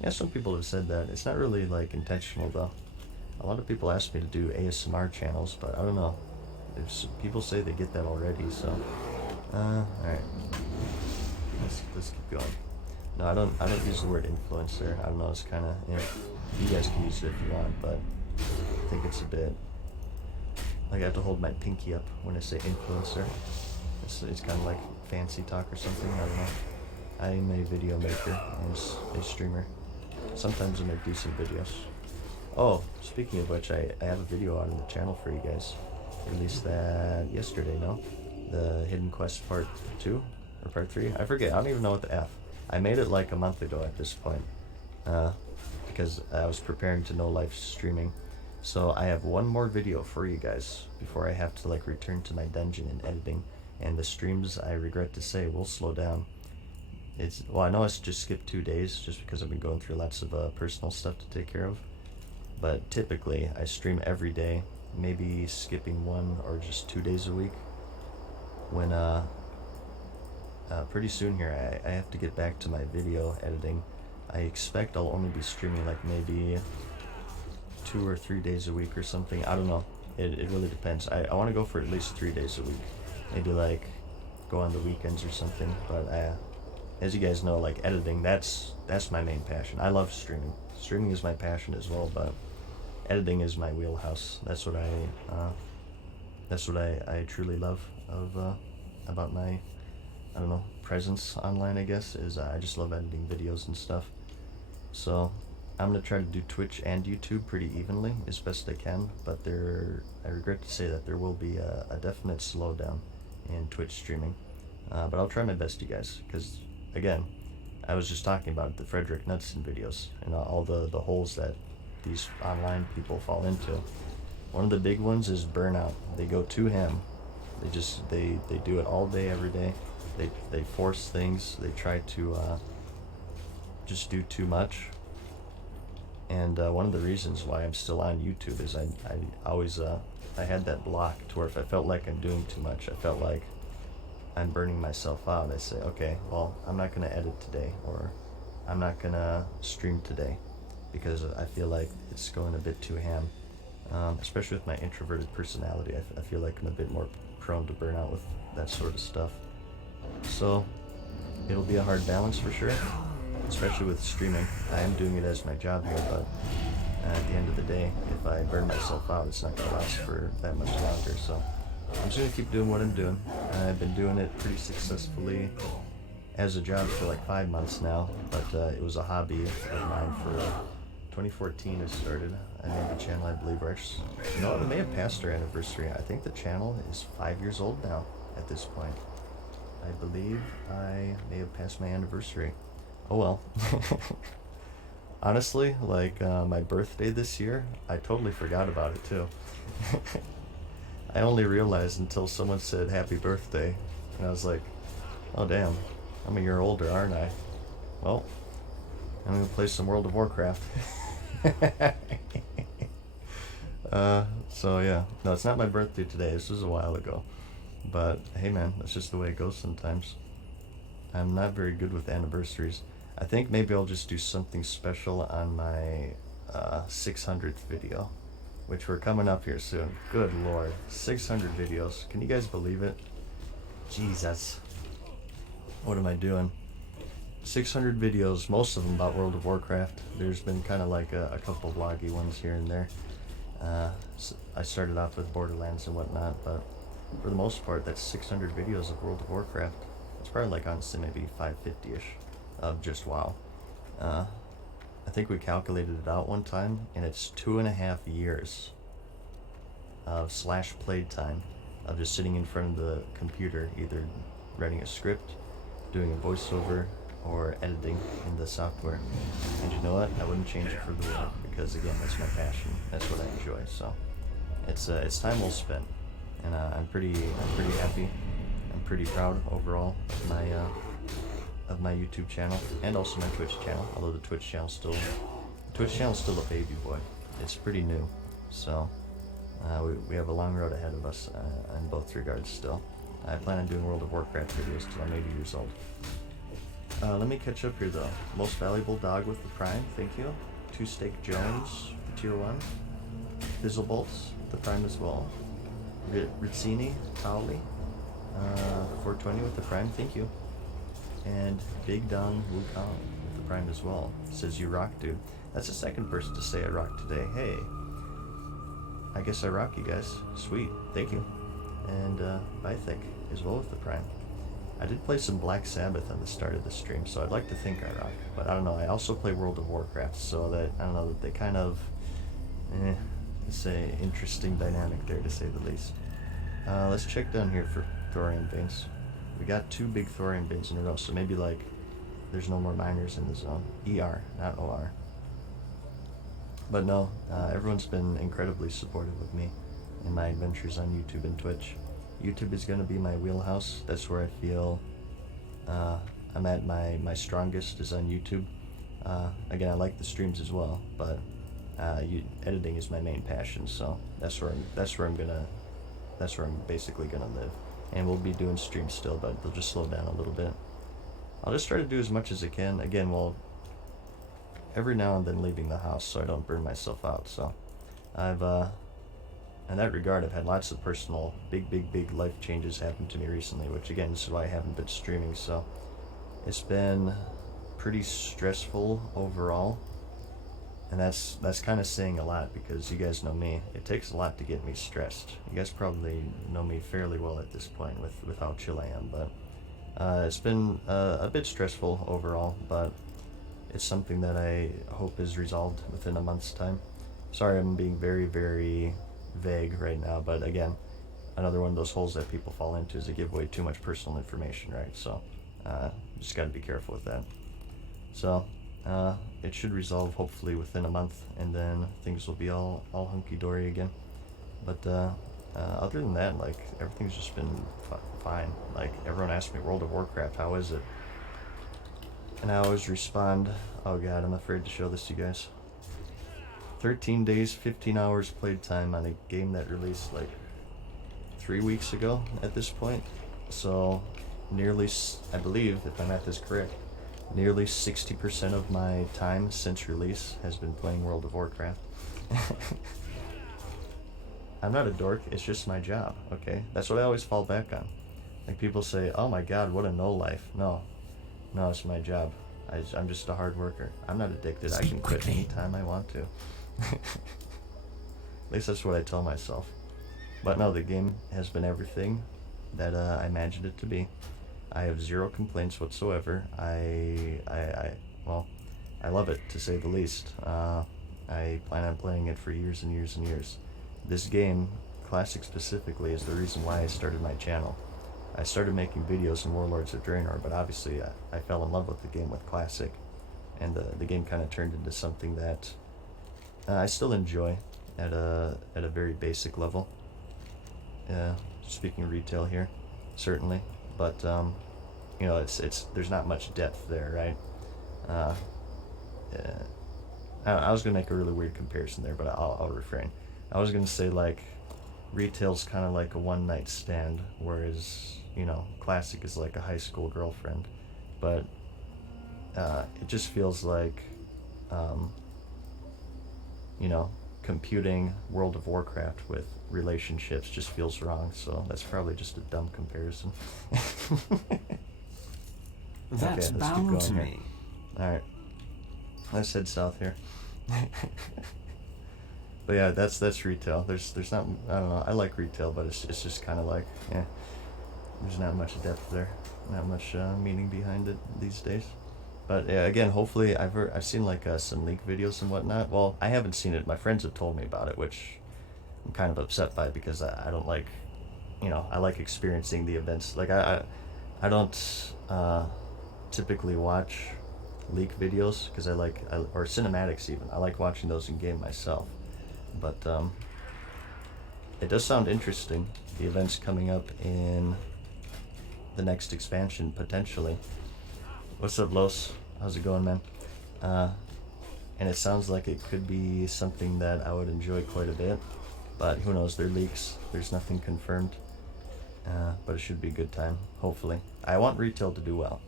Yeah, some people have said that. It's not really like intentional though. A lot of people ask me to do ASMR channels, but I don't know. People say they get that already, so alright. Let's keep going. No, I don't use the word influencer. I don't know, it's kinda, you know, you guys can use it if you want, but I think it's a bit like I have to hold my pinky up when I say influencer. It's kinda like fancy talk or something, I don't know. I am a video maker and a streamer. Sometimes I make decent videos. Oh, speaking of which, I have a video out on the channel for you guys. Released that yesterday, no? The Hidden Quest Part 2 or Part 3? I forget, I don't even know what the F. I made it like a month ago at this point, because I was preparing to no live streaming. So I have one more video for you guys before I have to like return to my dungeon and editing. And the streams, I regret to say, will slow down. Well, I know it's just skipped 2 days just because I've been going through lots of personal stuff to take care of. But typically, I stream every day, maybe skipping 1 or just 2 days a week. When pretty soon here, I have to get back to my video editing. I expect I'll only be streaming like maybe 2 or 3 days a week or something. I don't know. It really depends. I want to go for at least 3 days a week. Maybe like go on the weekends or something. But as you guys know, like editing, that's my main passion. I love streaming. Streaming is my passion as well, but editing is my wheelhouse. That's what I truly love about my, I don't know, presence online, I guess, is I just love editing videos and stuff. So I'm gonna try to do Twitch and YouTube pretty evenly as best I can, but I regret to say that there will be a definite slowdown in Twitch streaming. But I'll try my best, you guys, because again, I was just talking about the Frederick Knudsen videos and all the holes that these online people fall into. One of the big ones is burnout. They go to him. They do it all day, every day. They force things. They try to just do too much. And one of the reasons why I'm still on YouTube is I always I had that block to where if I felt like I'm doing too much, I felt like I'm burning myself out. I say, okay, well, I'm not gonna edit today, or I'm not gonna stream today, because I feel like it's going a bit too ham. Especially with my introverted personality, I feel like I'm a bit more prone to burnout with that sort of stuff. So it'll be a hard balance for sure, especially with streaming. I am doing it as my job here, but at the end of the day, if I burn myself out, it's not going to last for that much longer. So I'm just going to keep doing what I'm doing. I've been doing it pretty successfully as a job for like 5 months now, but it was a hobby of mine for 2014 it started. I made the channel, I believe, it may have passed our anniversary. I think the channel is 5 years old now at this point. I believe I may have passed my anniversary. Oh well. Honestly, like my birthday this year, I totally forgot about it too. I only realized until someone said happy birthday, and I was like, oh damn, I'm a year older, aren't I? Well, I'm gonna play some World of Warcraft. So yeah, no, it's not my birthday today. This was a while ago, but hey man, that's just the way it goes sometimes. I'm not very good with anniversaries. I think maybe I'll just do something special on my 600th video, which we're coming up here soon. Good lord, 600 videos. Can you guys believe it? Jesus, what am I doing? 600 videos, most of them about World of Warcraft. There's been kind of like a couple vloggy ones here and there. So I started off with Borderlands and whatnot, but for the most part, that's 600 videos of World of Warcraft. It's probably like, honestly, maybe 550-ish of just WoW. I think we calculated it out one time, and it's 2.5 years of slash played time of just sitting in front of the computer, either writing a script, doing a voiceover, or editing in the software. And you know what? I wouldn't change it for the world, because again, that's my passion. That's what I enjoy. So it's time well spent, and I'm pretty happy. I'm pretty proud overall of my YouTube channel and also my Twitch channel. Although the Twitch channel's still a baby boy. It's pretty new, so we have a long road ahead of us in both regards still. I plan on doing World of Warcraft videos till I'm 80 years old. Let me catch up here though. Most valuable dog with the Prime, thank you. Two Steak Jones, the tier 1. Fizzlebolts, the Prime as well. Rizzini, Pauli, 420 with the Prime, thank you. And Big Dong Wukong with the Prime as well. Says you rock, dude. That's the second person to say I rock today. Hey, I guess I rock, you guys. Sweet, thank you. And Bythic as well with the Prime. I did play some Black Sabbath on the start of the stream, so I'd like to think I rock. But I don't know, I also play World of Warcraft, so that, I don't know, they kind of, it's a interesting dynamic there, to say the least. Let's check down here for Thorium Veins. We got 2 big Thorium Veins in a row, so maybe, like, there's no more miners in the zone. ER, not OR. But no, everyone's been incredibly supportive of me in my adventures on YouTube and Twitch. YouTube is going to be my wheelhouse. That's where I feel I'm at my strongest, is on YouTube. Again, I like the streams as well, but editing is my main passion, so that's where I'm basically gonna live. And we'll be doing streams still, but they'll just slow down a little bit. I'll just try to do as much as I can. Again, well, every now and then leaving the house so I don't burn myself out. So I've in that regard, I've had lots of personal big life changes happen to me recently, which again is why I haven't been streaming. So it's been pretty stressful overall, and that's kind of saying a lot, because you guys know me. It takes a lot to get me stressed. You guys probably know me fairly well at this point with how chill I am, but it's been a bit stressful overall, but it's something that I hope is resolved within a month's time. Sorry, I'm being very vague right now, but again, another one of those holes that people fall into is they give away too much personal information, right? So just got to be careful with that. So it should resolve hopefully within a month, and then things will be all hunky-dory again. But other than that, like, everything's just been fine. Like, everyone asks me, World of Warcraft, how is it? And I always respond, oh god, I'm afraid to show this to you guys. 13 days, 15 hours played time on a game that released like 3 weeks ago at this point. So nearly, I believe, if my math is correct, nearly 60% of my time since release has been playing World of Warcraft. I'm not a dork, it's just my job, okay? That's what I always fall back on. Like, people say, oh my god, what a no life. No, it's my job. I'm just a hard worker. I'm not addicted. I can quit anytime I want to. At least that's what I tell myself. But no, the game has been everything that I imagined it to be. I have zero complaints whatsoever. I love it, to say the least. I plan on playing it for years and years and years. This game, Classic specifically, is the reason why I started my channel. I started making videos in Warlords of Draenor, but obviously I fell in love with the game with Classic, and the game kind of turned into something that I still enjoy at a very basic level. Speaking retail here, certainly, but you know, it's there's not much depth there, right? I was gonna make a really weird comparison there, but I'll refrain. I was gonna say, like, retail's kind of like a one-night stand, whereas, you know, Classic is like a high school girlfriend. But it just feels like, you know, computing World of Warcraft with relationships just feels wrong, so that's probably just a dumb comparison. That's okay, bound to me. Alright, let's head south here. But yeah, that's retail. There's not, I don't know, I like retail, but it's just kind of like, yeah, there's not much depth there, not much meaning behind it these days. But yeah, again, hopefully I've seen like some leak videos and whatnot. Well, I haven't seen it. My friends have told me about it, which I'm kind of upset by, because I don't like, you know, I like experiencing the events. Like I don't typically watch leak videos, because or cinematics even. I like watching those in game myself. But it does sound interesting. The events coming up in the next expansion, potentially. What's up, Los? How's it going, man? And it sounds like it could be something that I would enjoy quite a bit, but who knows, they're leaks, there's nothing confirmed, but it should be a good time, hopefully. I want retail to do well.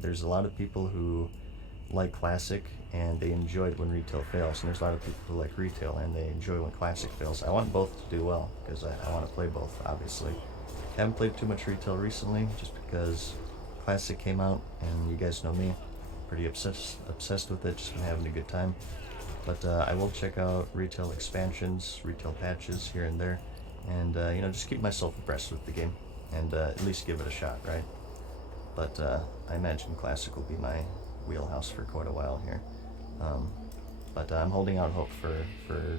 There's a lot of people who like Classic and they enjoy it when retail fails, and there's a lot of people who like retail and they enjoy when Classic fails. I want both to do well, because I want to play both, obviously. I haven't played too much retail recently, just because Classic came out, and you guys know me, pretty obsessed with it, just been having a good time. But I will check out retail expansions, retail patches here and there, and you know, just keep myself abreast with the game, and at least give it a shot, right? But I imagine Classic will be my wheelhouse for quite a while here. But I'm holding out hope for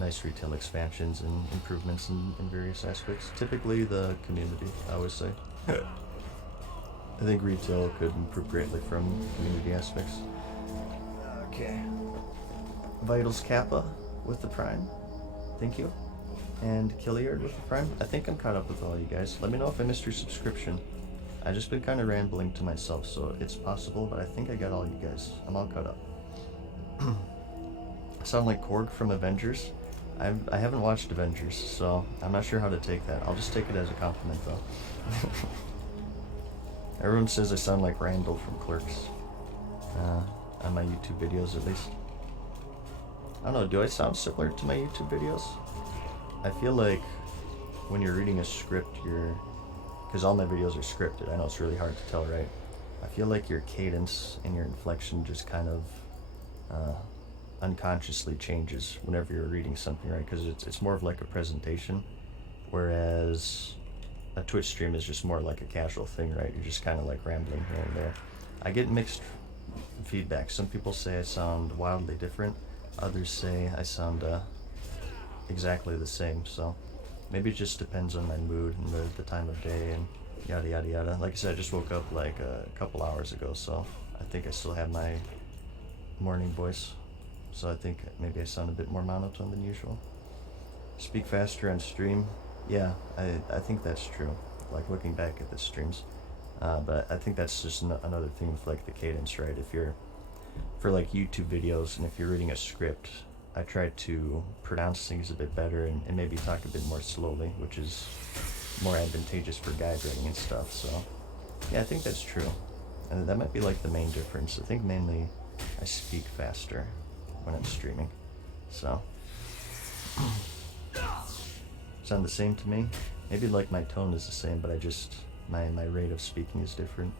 nice retail expansions and improvements in various aspects. Typically the community, I always say. I think retail could improve greatly from community aspects. Okay. Vitals Kappa with the Prime. Thank you. And Killiard with the Prime. I think I'm caught up with all you guys. Let me know if I missed your subscription. I've just been kind of rambling to myself, so it's possible, but I think I got all you guys. I'm all caught up. I sound like Korg from Avengers. I haven't watched Avengers, so I'm not sure how to take that. I'll just take it as a compliment, though. Everyone says I sound like Randall from Clerks. On my YouTube videos, at least. I don't know, do I sound similar to my YouTube videos? I feel like when you're reading a script, because all my videos are scripted, I know it's really hard to tell, right? I feel like your cadence and your inflection just kind of unconsciously changes whenever you're reading something, right? Because it's more of like a presentation, whereas a Twitch stream is just more like a casual thing, right? You're just kind of like rambling here and there. I get mixed feedback. Some people say I sound wildly different. Others say I sound exactly the same. So maybe it just depends on my mood and the time of day and yada yada yada. Like I said, I just woke up like a couple hours ago, so I think I still have my morning voice. So I think maybe I sound a bit more monotone than usual. Speak faster on stream. Yeah, I think that's true. Like looking back at the streams. But I think that's just another thing with like the cadence, right? If you're, for like YouTube videos, and if you're reading a script, I try to pronounce things a bit better and maybe talk a bit more slowly, which is more advantageous for guide writing and stuff. So yeah, I think that's true. And that might be like the main difference. I think mainly I speak faster when I'm streaming. So sound the same to me? Maybe like my tone is the same, but I just my rate of speaking is different.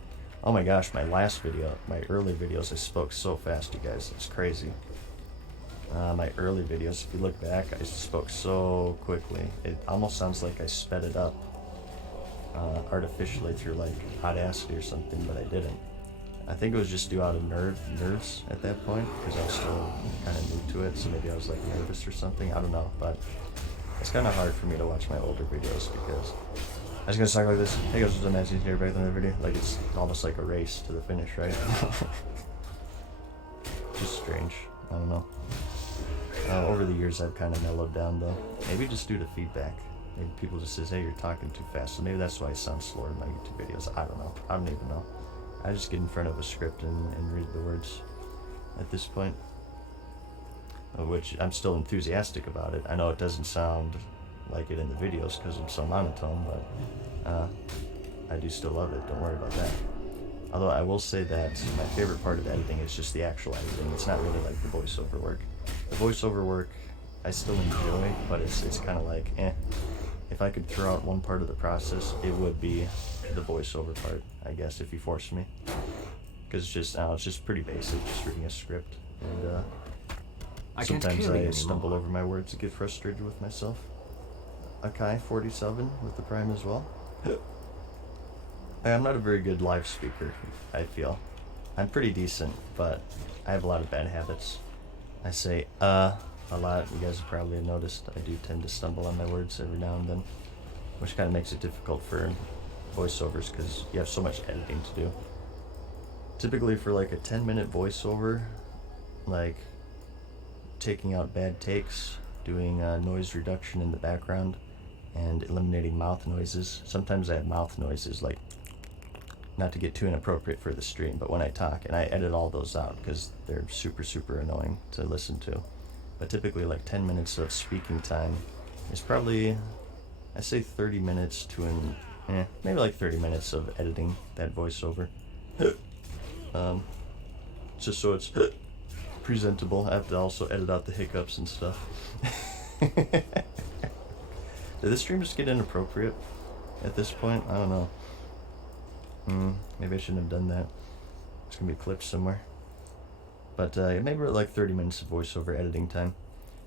Oh my gosh, my last video, my early videos, I spoke so fast, you guys. It's crazy. My early videos, if you look back, I spoke so quickly. It almost sounds like I sped it up artificially through like Audacity or something, but I didn't. I think it was just due out of nerves at that point, because I was still kind of new to it, so maybe I was like nervous or something. I don't know, but it's kind of hard for me to watch my older videos because I was gonna talk like this. Hey guys, what's up, Nancy? Here back in the video. Like it's almost like a race to the finish, right? Just strange. I don't know. Over the years, I've kind of mellowed down though. Maybe just due to feedback. Maybe people just says, "Hey, you're talking too fast." So maybe that's why I sound slower in my YouTube videos. I don't know. I don't even know. I just get in front of a script and read the words at this point, which I'm still enthusiastic about it. I know it doesn't sound like it in the videos because I'm so monotone, but I do still love it. Don't worry about that. Although I will say that my favorite part of editing is just the actual editing. It's not really like the voiceover work. The voiceover work I still enjoy, but it's kind of like, if I could throw out one part of the process, it would be the voiceover part, I guess, if you forced me. Because it's just pretty basic, just reading a script. And sometimes I stumble over my words and get frustrated with myself. Akai 47 with the Prime as well. I'm not a very good live speaker, I feel. I'm pretty decent, but I have a lot of bad habits. I say a lot. You guys probably have noticed I do tend to stumble on my words every now and then, which kind of makes it difficult for voiceovers because you have so much editing to do. Typically for like a 10-minute voiceover, like taking out bad takes, doing noise reduction in the background and eliminating mouth noises. Sometimes I have mouth noises, like, not to get too inappropriate for the stream, but when I talk, and I edit all those out because they're super, super annoying to listen to. But typically, like, 10 minutes of speaking time is probably, I say 30 minutes to maybe like 30 minutes of editing that voiceover. Just so it's presentable. I have to also edit out the hiccups and stuff. Did this stream just get inappropriate at this point? I don't know. Maybe I shouldn't have done that. It's gonna be clipped somewhere. But maybe we're at like 30 minutes of voiceover editing time.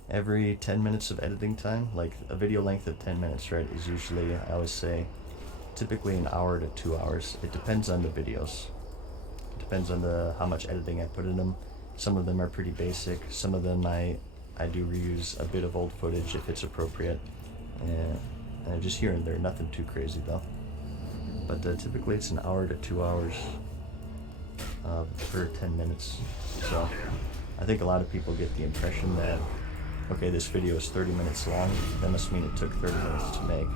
Every 10 minutes of editing time, like a video length of 10 minutes, right, is usually, I always say, typically an hour to 2 hours. It depends on the videos. It depends on how much editing I put in them. Some of them are pretty basic. Some of them I do reuse a bit of old footage if it's appropriate. And just here and there, nothing too crazy though. But typically it's an hour to 2 hours per 10 minutes. So I think a lot of people get the impression that, okay, this video is 30 minutes long, that must mean it took 30 minutes to make.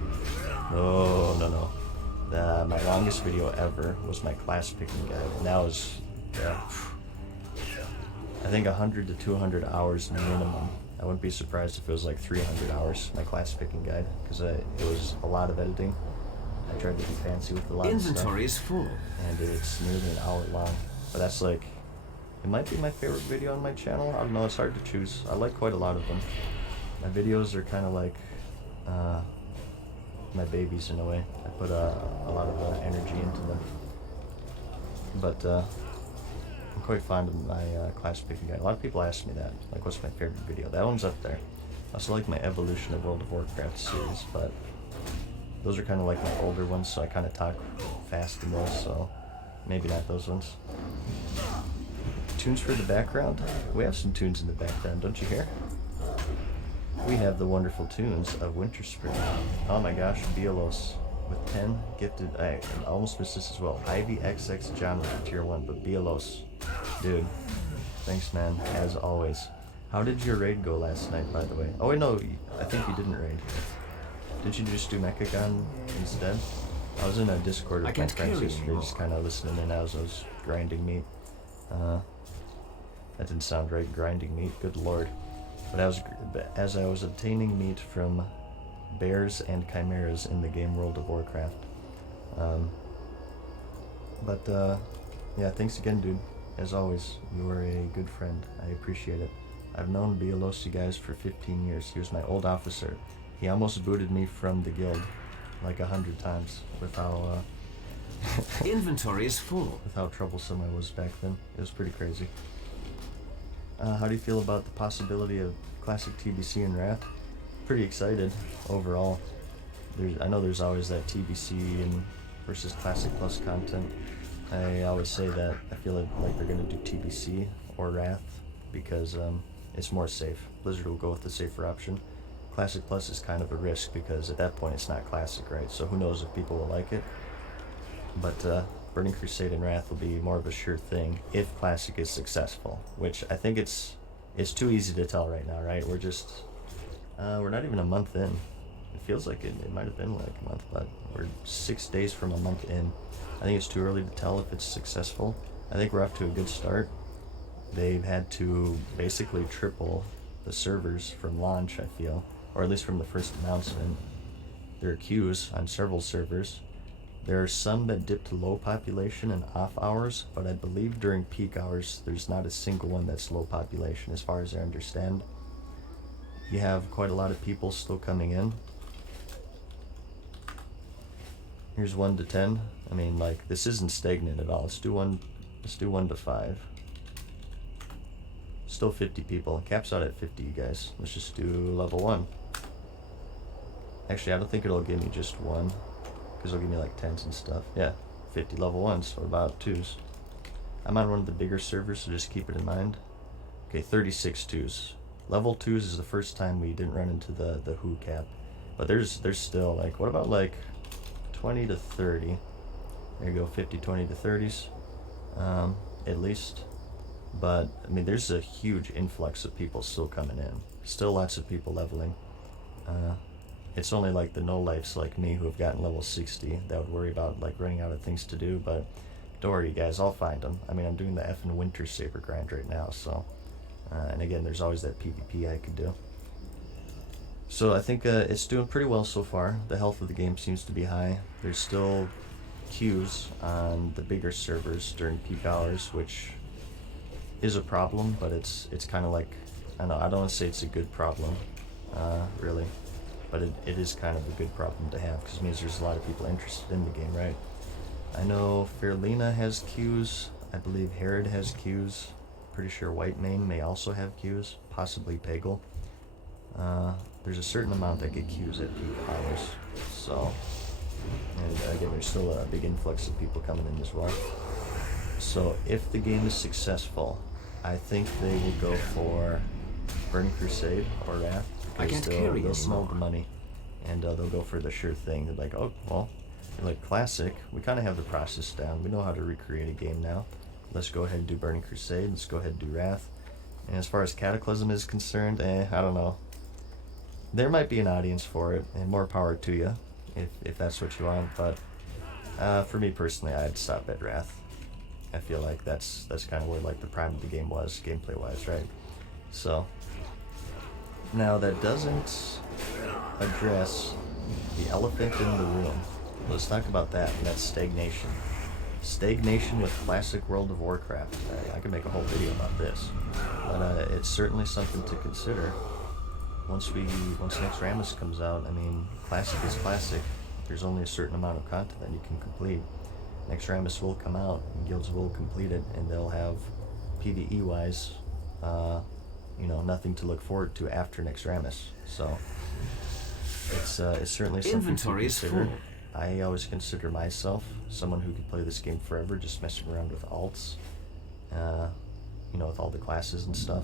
No. My longest video ever was my class picking guide, and that was, I think 100 to 200 hours minimum. I wouldn't be surprised if it was like 300 hours, my class picking guide, because it was a lot of editing. I tried to be fancy with a lot of stuff. Inventory is full. And it's nearly an hour long. But that's like, it might be my favorite video on my channel. I don't know, it's hard to choose. I like quite a lot of them. My videos are kind of like my babies in a way. I put a lot of energy into them. But I'm quite fond of my class picking guide. A lot of people ask me that, like, what's my favorite video? That one's up there. I also like my Evolution of World of Warcraft series, but those are kind of like my older ones, so I kind of talk fast in those, so maybe not those ones. Tunes for the background? We have some tunes in the background, don't you hear? We have the wonderful tunes of Winter Spring. Oh my gosh, Bielos with 10 gifted. I almost missed this as well. Ivy XX John with tier 1, but Bielos. Dude, thanks man, as always. How did your raid go last night, by the way? Oh wait, no, I think you didn't raid. Did you just do Mechagon instead? I was in a Discord with my friends yesterday, just kind of listening in as I was grinding meat. That didn't sound right, grinding meat, good lord. But as I was obtaining meat from bears and chimeras in the game World of Warcraft. Yeah, thanks again, dude. As always, you are a good friend. I appreciate it. I've known Bielos, you guys, for 15 years. He was my old officer. He almost booted me from the guild like 100 times with how Inventory is full. with how troublesome I was back then. It was pretty crazy. How do you feel about the possibility of classic TBC and Wrath? Pretty excited overall. I know there's always that TBC and versus Classic Plus content. I always say that I feel like they're going to do TBC or Wrath because it's more safe. Blizzard will go with the safer option. Classic Plus is kind of a risk because at that point it's not Classic, right? So who knows if people will like it. But Burning Crusade and Wrath will be more of a sure thing if Classic is successful, which I think it's too easy to tell right now, right? We're not even a month in. It feels like it might have been like a month, but we're 6 days from a month in. I think it's too early to tell if it's successful. I think we're off to a good start. They've had to basically triple the servers from launch, I feel, or at least from the first announcement. There are queues on several servers. There are some that dip to low population and off hours, but I believe during peak hours there's not a single one that's low population as far as I understand. You have quite a lot of people still coming in. Here's 1 to 10. I mean, like, this isn't stagnant at all. Let's do 1 to 5. Still 50 people. Caps out at 50, you guys. Let's just do level 1. Actually, I don't think it'll give me just 1, because it'll give me like 10s and stuff. Yeah, 50 level 1s. What about 2s? I'm on one of the bigger servers, so just keep it in mind. Okay, 36 2s. Level 2s is the first time we didn't run into the WHO cap. But there's still, like, what about like 20 to 30? There you go, 50, 20 to 30s. At least. But I mean, there's a huge influx of people still coming in. Still lots of people leveling. It's only like the no-lifes like me who have gotten level 60 that would worry about like running out of things to do, but don't worry, guys, I'll find them. I mean, I'm doing the effing Winter Saber grind right now, so... and again, there's always that PvP I could do. So I think it's doing pretty well so far. The health of the game seems to be high. There's still queues on the bigger servers during peak hours, which is a problem, but it's kind of like... I don't want to say it's a good problem, really. But it is kind of a good problem to have, because it means there's a lot of people interested in the game, right? I know Fairlena has queues. I believe Herod has queues. Pretty sure Whitemane may also have queues. Possibly Pagel. There's a certain amount that get queues at peak hours. So, and again, there's still a big influx of people coming in as well. So, if the game is successful, I think they will go for Burning Crusade or Wrath. I can't carry they'll anymore. smell the money, and they'll go for the sure thing. They're like, oh, well, like Classic, we kind of have the process down. We know how to recreate a game now. Let's go ahead and do Burning Crusade. Let's go ahead and do Wrath. And as far as Cataclysm is concerned, I don't know. There might be an audience for it, and more power to you, if that's what you want. But for me personally, I'd stop at Wrath. I feel like that's kind of where like the prime of the game was, gameplay-wise, right? So. Now, that doesn't address the elephant in the room. Let's talk about that, and that's stagnation. Stagnation with classic World of Warcraft. I could make a whole video about this. But it's certainly something to consider. Once Naxxramas comes out, I mean, classic is classic. There's only a certain amount of content that you can complete. Naxxramas will come out, and guilds will complete it, and they'll have, PvE-wise, nothing to look forward to after Naxxramas. So it's certainly something Inventory to is consider. full. I always consider myself someone who could play this game forever, just messing around with alts, with all the classes and stuff,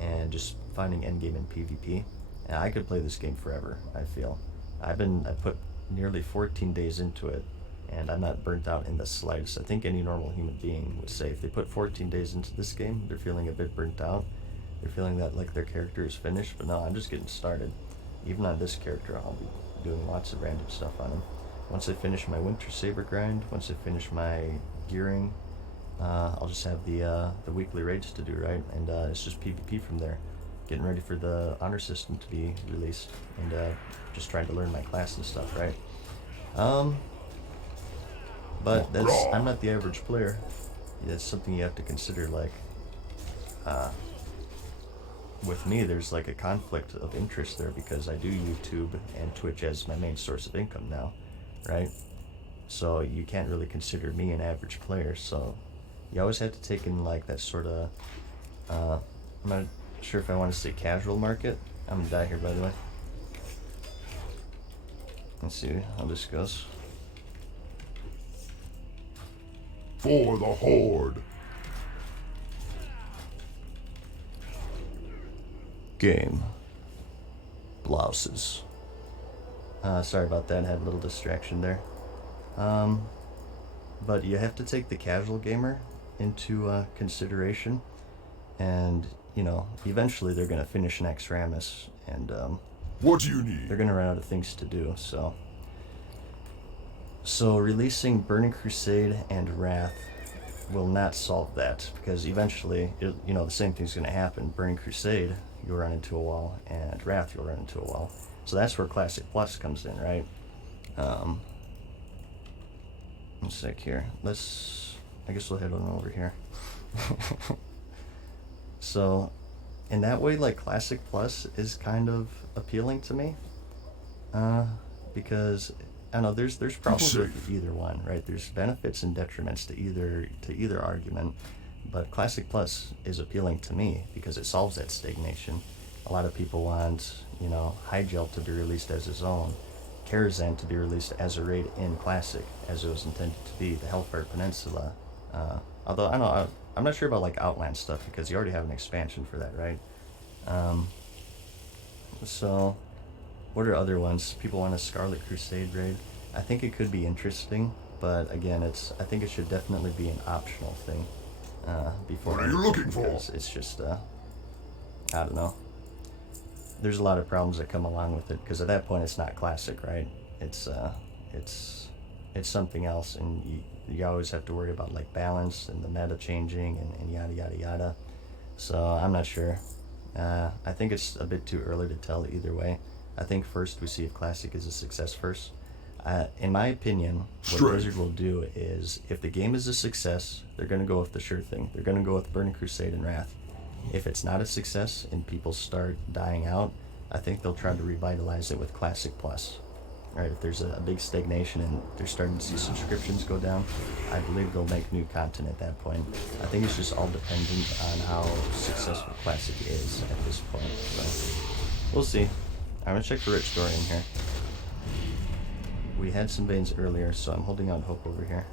and just finding endgame in PvP. And I could play this game forever, I feel. I put nearly 14 days into it, and I'm not burnt out in the slightest. I think any normal human being would say if they put 14 days into this game, they're feeling a bit burnt out. They're feeling that like their character is finished, but no, I'm just getting started. Even on this character, I'll be doing lots of random stuff on him. Once I finish my Winter Saber grind, once I finish my gearing, I'll just have the weekly raids to do, right? And it's just PvP from there. Getting ready for the honor system to be released, and just trying to learn my class and stuff, right? But I'm not the average player. That's something you have to consider, like, with me, there's like a conflict of interest there because I do YouTube and Twitch as my main source of income now, right? So you can't really consider me an average player, so you always have to take in like that sort of, I'm not sure if I want to say casual market. I'm gonna die here, by the way. Let's see how this goes. For the Horde. Game. Blouses. Sorry about that, I had a little distraction there. But you have to take the casual gamer into consideration, and eventually they're gonna finish Naxxramas, and What do you need? they're gonna run out of things to do. So releasing Burning Crusade and Wrath will not solve that, because eventually, the same thing's gonna happen. Burning Crusade, you'll run into a wall, and Wrath, you'll run into a wall. So that's where Classic Plus comes in, right? One sec here. I guess we'll head on over here. So, in that way, like, Classic Plus is kind of appealing to me. Because, I don't know, there's problems with either one, right? There's benefits and detriments to either argument. But Classic Plus is appealing to me because it solves that stagnation. A lot of people want, Hygel to be released as his own, Karazhan to be released as a raid in Classic, as it was intended to be, the Hellfire Peninsula. Although, I'm not sure about, like, Outland stuff, because you already have an expansion for that, right? So, what are other ones? People want a Scarlet Crusade raid. I think it could be interesting, but again, I think it should definitely be an optional thing. before. What are you looking for? Because it's just, I don't know. There's a lot of problems that come along with it, because at that point it's not classic, right? It's something else, and you always have to worry about like balance and the meta changing and yada yada yada. So I'm not sure. I think it's a bit too early to tell either way. I think first we see if classic is a success first. In my opinion, what Strength. Blizzard will do is, if the game is a success, they're going to go with the sure thing. They're going to go with Burning Crusade and Wrath. If it's not a success and people start dying out, I think they'll try to revitalize it with Classic Plus. Right, if there's a big stagnation and they're starting to see subscriptions go down, I believe they'll make new content at that point. I think it's just all dependent on how successful Classic is at this point. So we'll see. I'm gonna check for Rich Dorian here. We had some veins earlier, so I'm holding out hope over here.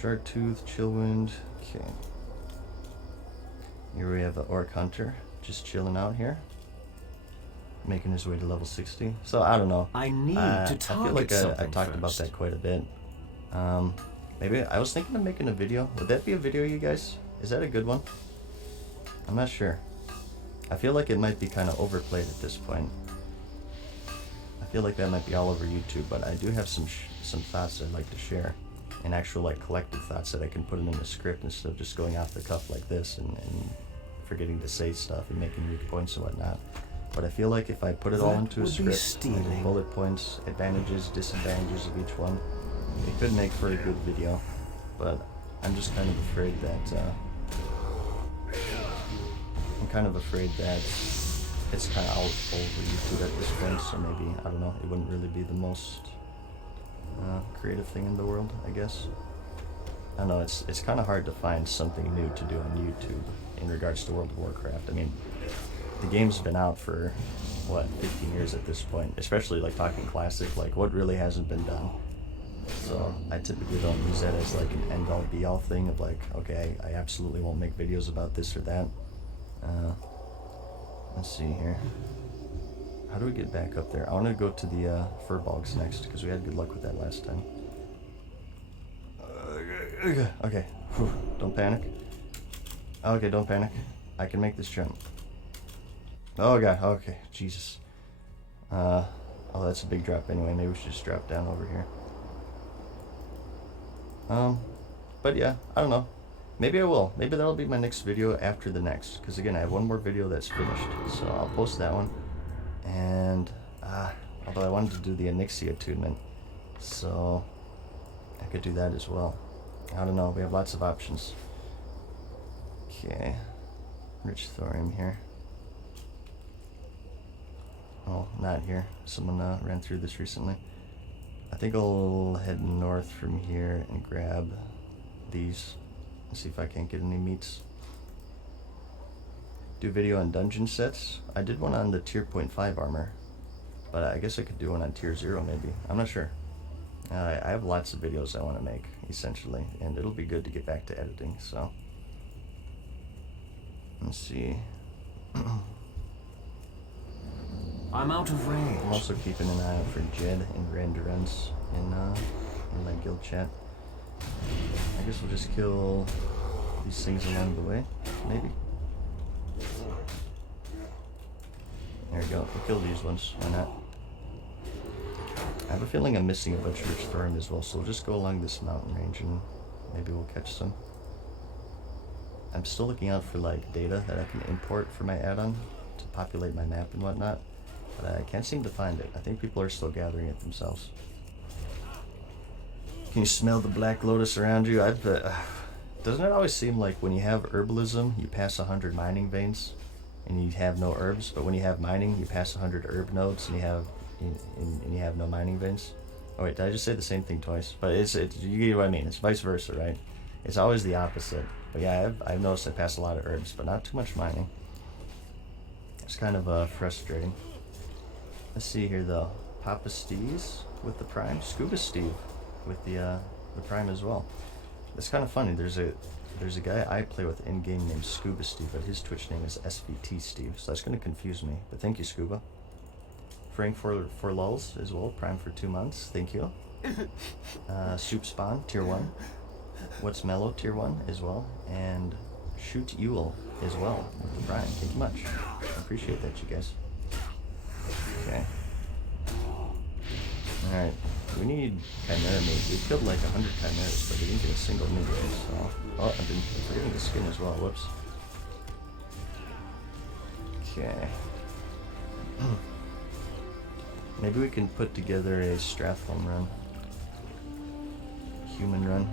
Shark Tooth, Chillwind. Okay. Here we have the Orc Hunter, just chilling out here, making his way to level 60. So I don't know. I need to I target feel like I something talked about first. that quite a bit. Maybe I was thinking of making a video. Would that be a video, you guys? Is that a good one? I'm not sure. I feel like it might be kind of overplayed at this point. I feel like that might be all over YouTube, but I do have some thoughts I'd like to share, and actual like collected thoughts that I can put in a script instead of just going off the cuff like this and forgetting to say stuff and making weak points and whatnot. But I feel like if I put it all That into a would be script, stealing. like bullet points, advantages, disadvantages of each one, it could make for a good video. But I'm just kind of afraid that it's kind of all over YouTube at this point. So maybe, I don't know, it wouldn't really be the most creative thing in the world, I guess. I don't know, it's kind of hard to find something new to do on YouTube in regards to World of Warcraft. I mean, the game's been out for, what, 15 years at this point, especially like talking classic, like what really hasn't been done. So I typically don't use that as like an end-all be-all thing of like, okay, I absolutely won't make videos about this or that. Let's see here. How do we get back up there? I want to go to the Furbolgs next, because we had good luck with that last time. Okay, whew. Don't panic. Okay, don't panic. I can make this jump. Oh god, okay, Jesus. Oh, that's a big drop anyway. Maybe we should just drop down over here. But yeah, I don't know. Maybe I will. Maybe that'll be my next video after the next. Because again, I have one more video that's finished. So I'll post that one. And, although I wanted to do the Onyxia attunement. So I could do that as well. I don't know. We have lots of options. Okay. Rich thorium here. Oh, not here. Someone ran through this recently. I think I'll head north from here and grab these. See if I can't get any meats. Do a video on dungeon sets. I did one on the tier 0.5 armor, but I guess I could do one on tier 0 maybe. I'm not sure. I have lots of videos I want to make, essentially, and it'll be good to get back to editing, so. Let's see. I'm out of range. I'm also keeping an eye out for Jed and Grandurance in my guild chat. I guess we'll just kill these things along the way, maybe. There we go, we'll kill these ones, why not? I have a feeling I'm missing a bunch of rich thorium as well, so we'll just go along this mountain range and maybe we'll catch some. I'm still looking out for like data that I can import for my add-on to populate my map and whatnot, but I can't seem to find it. I think people are still gathering it themselves. Can you smell the black lotus around you? Doesn't it always seem like when you have herbalism, you pass 100 mining veins, and you have no herbs? But when you have mining, you pass 100 herb nodes, and you have no mining veins. Oh wait, did I just say the same thing twice? But you get what I mean. It's vice versa, right? It's always the opposite. But yeah, I've noticed I pass a lot of herbs, but not too much mining. It's kind of frustrating. Let's see here though. Papa Steve's with the Prime, Scuba Steve with the Prime as well. It's kind of funny. There's a guy I play with in game named Scuba Steve, but his Twitch name is SVT Steve, so that's gonna confuse me. But thank you, Scuba. Frank for lulz as well, Prime for 2 months. Thank you. Soup Spawn tier 1. What's Mellow tier 1 as well, and Shoot Yule as well with the Prime. Thank you much. I appreciate that, you guys. Okay. Alright, we need Chimera Mage. We killed like 100 Chimeras, but we didn't get a single new one, so... Oh, I've been forgetting the skin as well, whoops. Okay. Maybe we can put together a Stratholme run. Human run.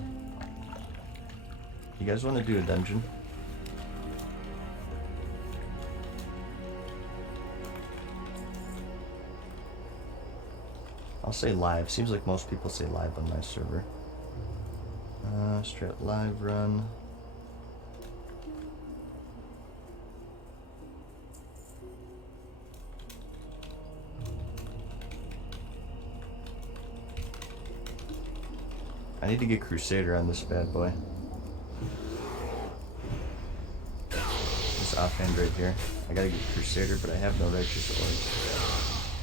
You guys want to do a dungeon? I'll say live. Seems like most people say live on my server. Strat live run. I need to get Crusader on this bad boy. This offhand right here. I gotta get Crusader, but I have no righteous orbs.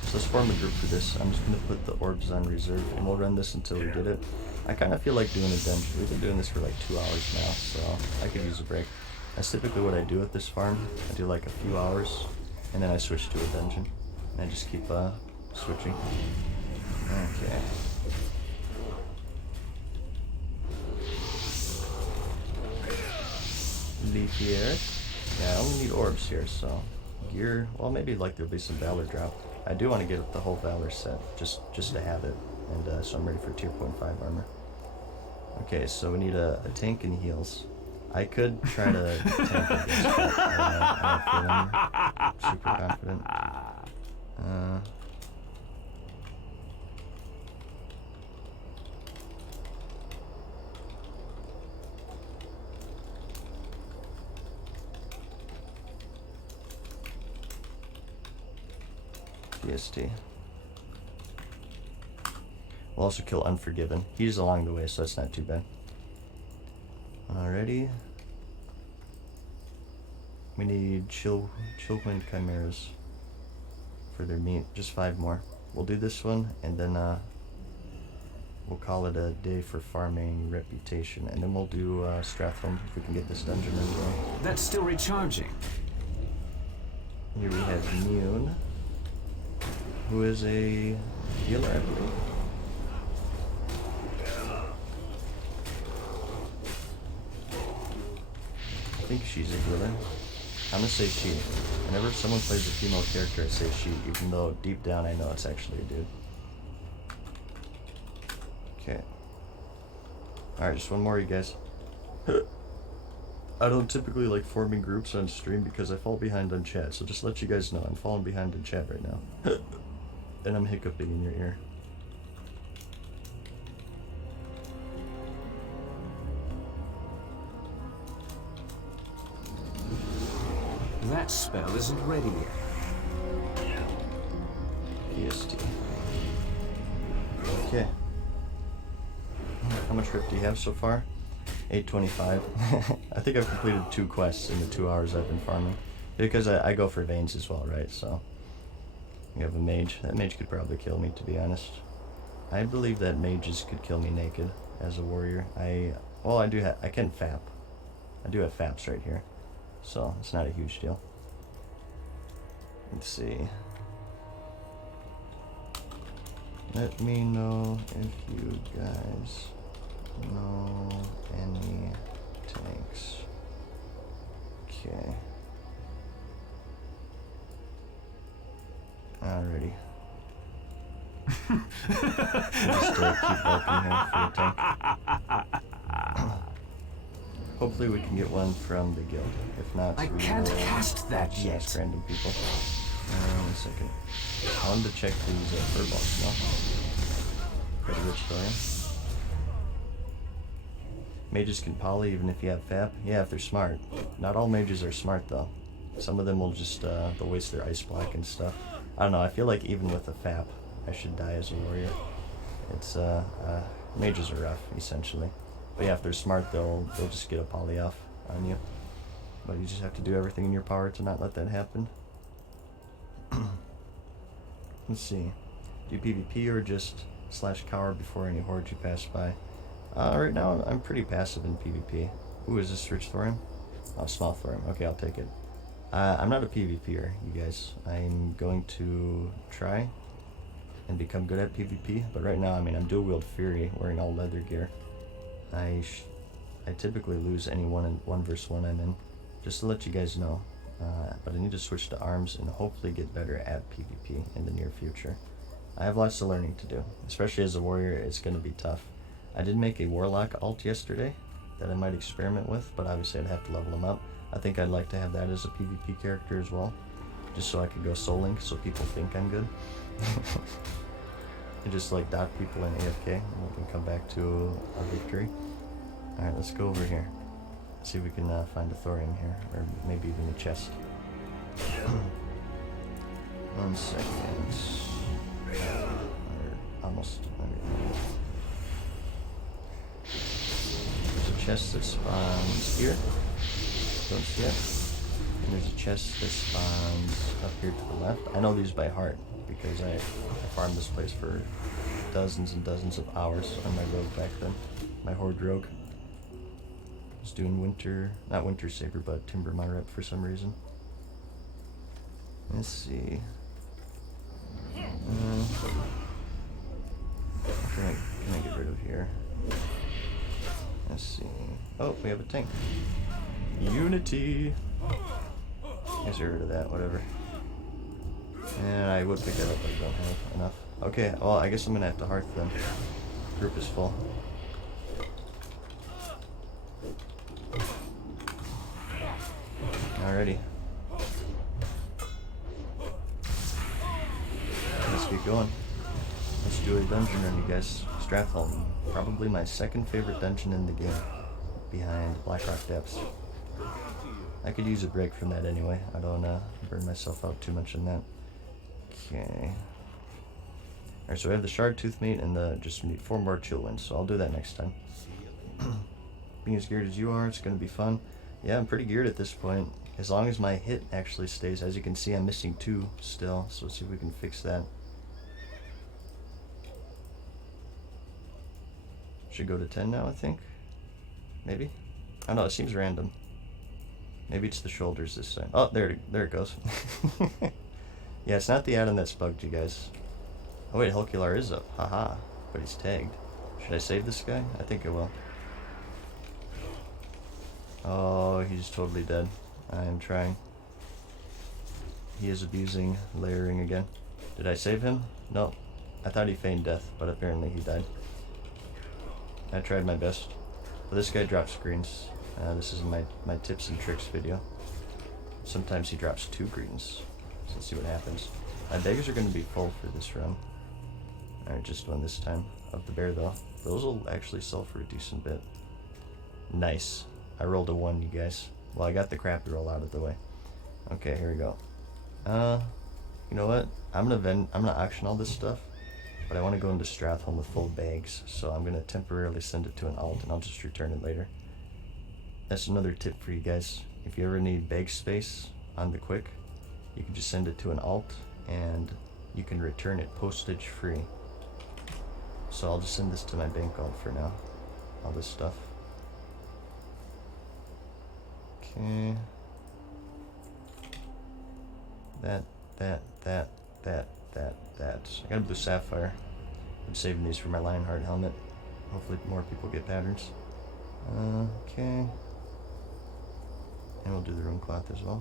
So let's form a group for this. I'm just gonna put the orbs on reserve, and we'll run this until we get it. I kind of feel like doing a dungeon. We've been doing this for like 2 hours now, so I could use a break. That's typically what I do with this farm. I do like a few hours, and then I switch to a dungeon. And I just keep switching. Okay. Leafy Earth. Yeah, I only need orbs here, so gear. Well, maybe like there'll be some Valor drop. I do want to get the whole Valor set, just to have it, and so I'm ready for tier 0.5 armor. Okay, so we need a tank and heals. I could try to tank against that. I don't feel super confident. DST. We'll also kill Unforgiven. He's along the way, so that's not too bad. Alrighty. We need Chillwind Chimeras for their meat. Just 5 more. We'll do this one, and then we'll call it a day for farming reputation, and then we'll do Stratholme if we can get this dungeon as well. That's still recharging. Here we have Mune, who is a healer, I believe. I think she's a healer. I'm gonna say she. Whenever someone plays a female character, I say she, even though deep down I know it's actually a dude. Okay. Alright, just one more, you guys. I don't typically like forming groups on stream because I fall behind on chat, so just let you guys know I'm falling behind in chat right now. And I'm hiccuping in your ear. That spell isn't ready yet. PST. Okay. How much rip do you have so far? 825. I think I've completed 2 quests in the 2 hours I've been farming. Because I go for veins as well, right? So we have a mage. That mage could probably kill me, to be honest. I believe that mages could kill me naked as a warrior. I can fap. I do have faps right here. So it's not a huge deal. Let's see. Let me know if you guys know any tanks. Okay. Alrighty. Just keep barking here for a tank. Hopefully we can get one from the guild. If not, I can't cast that just yet. ask random people. 1 second. I wanted to check these furballs, no? Pretty rich story. Mages can poly even if you have fap. Yeah, if they're smart. Not all mages are smart though. Some of them will just they'll waste their ice block and stuff. I don't know, I feel like even with a fap, I should die as a warrior. It's mages are rough, essentially. But yeah, if they're smart, they'll just get a poly off on you. But you just have to do everything in your power to not let that happen. Let's see. Do PvP or just /cower before any horde you pass by? Right now I'm pretty passive in PvP. Ooh, is this rich thorium? Oh, small thorium. Okay, I'll take it. I'm not a PvPer, you guys. I'm going to try and become good at PvP, but right now, I mean, I'm dual wield Fury, wearing all leather gear. I typically lose any 1 versus 1 I'm in, just to let you guys know. But I need to switch to arms and hopefully get better at PvP in the near future. I have lots of learning to do, especially as a warrior. It's going to be tough. I did make a warlock alt yesterday that I might experiment with, but obviously I'd have to level him up. I think I'd like to have that as a PvP character as well, just so I could go soul link so people think I'm good. And just like dot people in AFK and we can come back to a victory. Alright, let's go over here. See if we can find a thorium here, or maybe even a chest. 1 second. Almost. There's a chest that spawns here. Don't see it. And there's a chest that spawns up here to the left. I know these by heart because I farmed this place for dozens and dozens of hours on my rogue back then. My horde rogue. I was doing not winter saber, but timber my rep for some reason. Let's see. Can I get rid of here? Let's see. Oh, we have a tank. Unity! Guess get rid of that, whatever. And I would pick that up, but I don't have enough. Okay, well, I guess I'm gonna have to hearth then. Group is full. Alrighty. Let's get going. Let's do a dungeon run, you guys. Stratholme, probably my second favorite dungeon in the game, behind Blackrock Depths. I could use a break from that anyway. I don't wanna burn myself out too much in that. Okay. Alright, so we have the shard tooth meat and just need 4 more chill wins, so I'll do that next time. Being as geared as you are, it's gonna be fun. Yeah, I'm pretty geared at this point. As long as my hit actually stays. As you can see, I'm missing 2 still, so let's see if we can fix that. Should go to 10 now, I think. Maybe? I don't know, it seems random. Maybe it's the shoulders this time. Oh, there it goes. Yeah, it's not the add-on that's bugged you guys. Oh wait, Hulkular is up. Haha. But he's tagged. Should I save this guy? I think I will. Oh, he's totally dead. I am trying. He is abusing layering again. Did I save him? No. I thought he feigned death, but apparently he died. I tried my best. But this guy drops greens. This is my tips and tricks video. Sometimes he drops 2 greens. So let's see what happens. My beggars are going to be full for this run. Alright, just one this time. Of the bear though. Those will actually sell for a decent bit. Nice. I rolled a 1, you guys. Well, I got the crappy roll out of the way. Okay, here we go. You know what? I'm gonna auction all this stuff, but I want to go into Stratholme with full bags, so I'm gonna temporarily send it to an alt, and I'll just return it later. That's another tip for you guys. If you ever need bag space on the quick, you can just send it to an alt, and you can return it postage free. So I'll just send this to my bank alt for now. All this stuff. Okay. That. I got a blue sapphire. I'm saving these for my Lionheart helmet. Hopefully more people get patterns. Okay. And we'll do the rune cloth as well.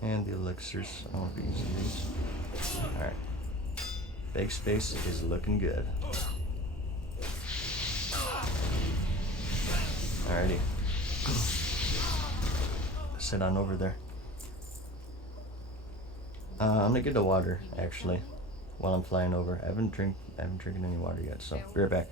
And the elixirs. I won't be using these. Alright. Bag space is looking good. Alrighty. Let's head on over there. I'm gonna get the water actually while I'm flying over. I haven't drinking any water yet, so be right back.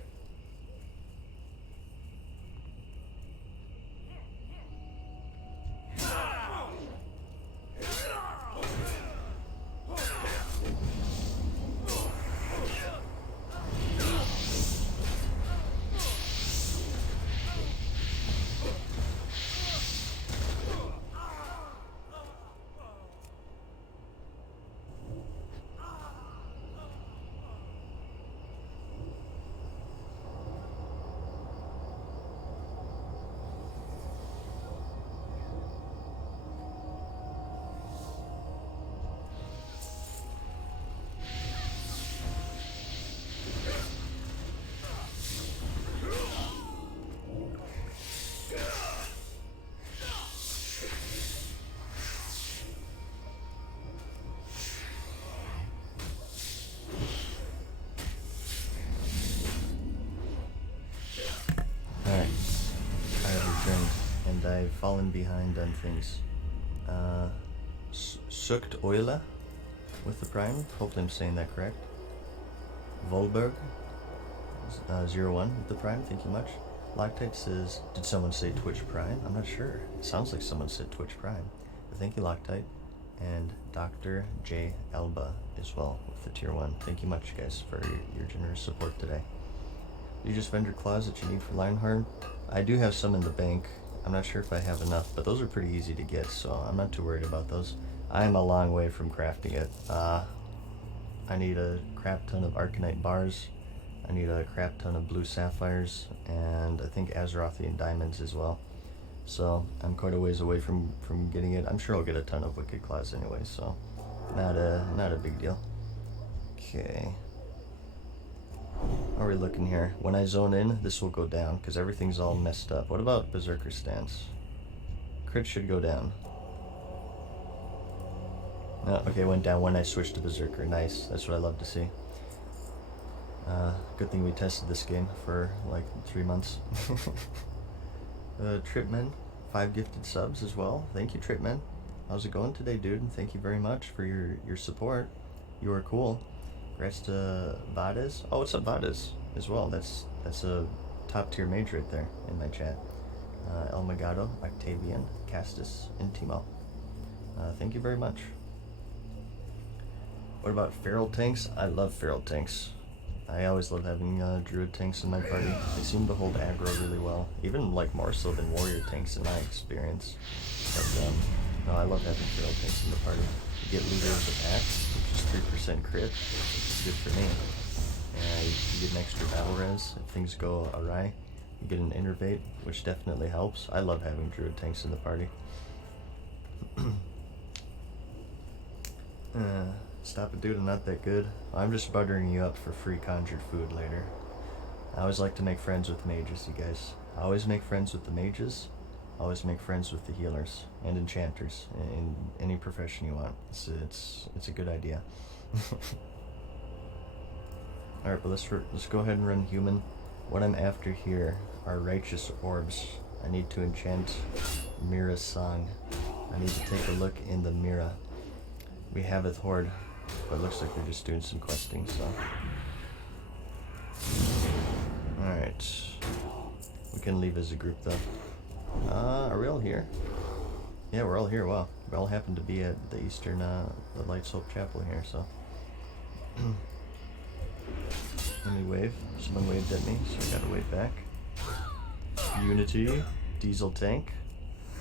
and I've fallen behind on things. Sucht Euler with the Prime. Hopefully I'm saying that correct. Volberg 01 with the Prime. Thank you much. Loctite says, did someone say Twitch Prime? I'm not sure. It sounds like someone said Twitch Prime. But thank you, Loctite. And Dr. J. Elba as well with the tier 1. Thank you much, guys, for your generous support today. You just vendor claws that you need for Lionheart? I do have some in the bank. I'm not sure if I have enough, but those are pretty easy to get, so I'm not too worried about those. I am a long way from crafting it. I need a crap ton of Arcanite bars. I need a crap ton of blue sapphires, and I think Azerothian diamonds as well. So I'm quite a ways away from getting it. I'm sure I'll get a ton of Wicked Claws anyway, so not a big deal. Okay. How are we looking here? When I zone in, this will go down because everything's all messed up. What about Berserker stance? Crit should go down. Oh, okay, went down when I switched to Berserker. Nice. That's what I love to see. Good thing we tested this game for like 3 months. Tripman, 5 gifted subs as well. Thank you, Tripman. How's it going today, dude? Thank you very much for your support. You are cool. Congrats to Vades. Oh, what's up, Vades? As well. That's a top tier mage right there in my chat. El Magado, Octavian, Castus, and Timo. Thank you very much. What about feral tanks? I love feral tanks. I always love having druid tanks in my party. They seem to hold aggro really well, even like more so than warrior tanks in my experience. But no, I love having feral tanks in the party. You get leader's attack, which is 3% crit, which is good for me. And you get an extra battle res if things go awry. You get an innervate, which definitely helps. I love having druid tanks in the party. Stop it, dude, I'm not that good. I'm just buttering you up for free conjured food later. I always like to make friends with mages, you guys. I always make friends with the mages. I always make friends with the healers and enchanters in any profession you want. It's a good idea. Alright, but let's go ahead and run human. What I'm after here are righteous orbs. I need to enchant Mira's song. I need to take a look in the Mira. We have it horde. But it looks like they're just doing some questing, so. Alright. We can leave as a group, though. Are we all here? Yeah, we're all here. Wow. We all happen to be at the Eastern, the Lights Hope Chapel here, so. Let me wave. Someone waved at me, so I gotta wave back. Unity. Diesel tank.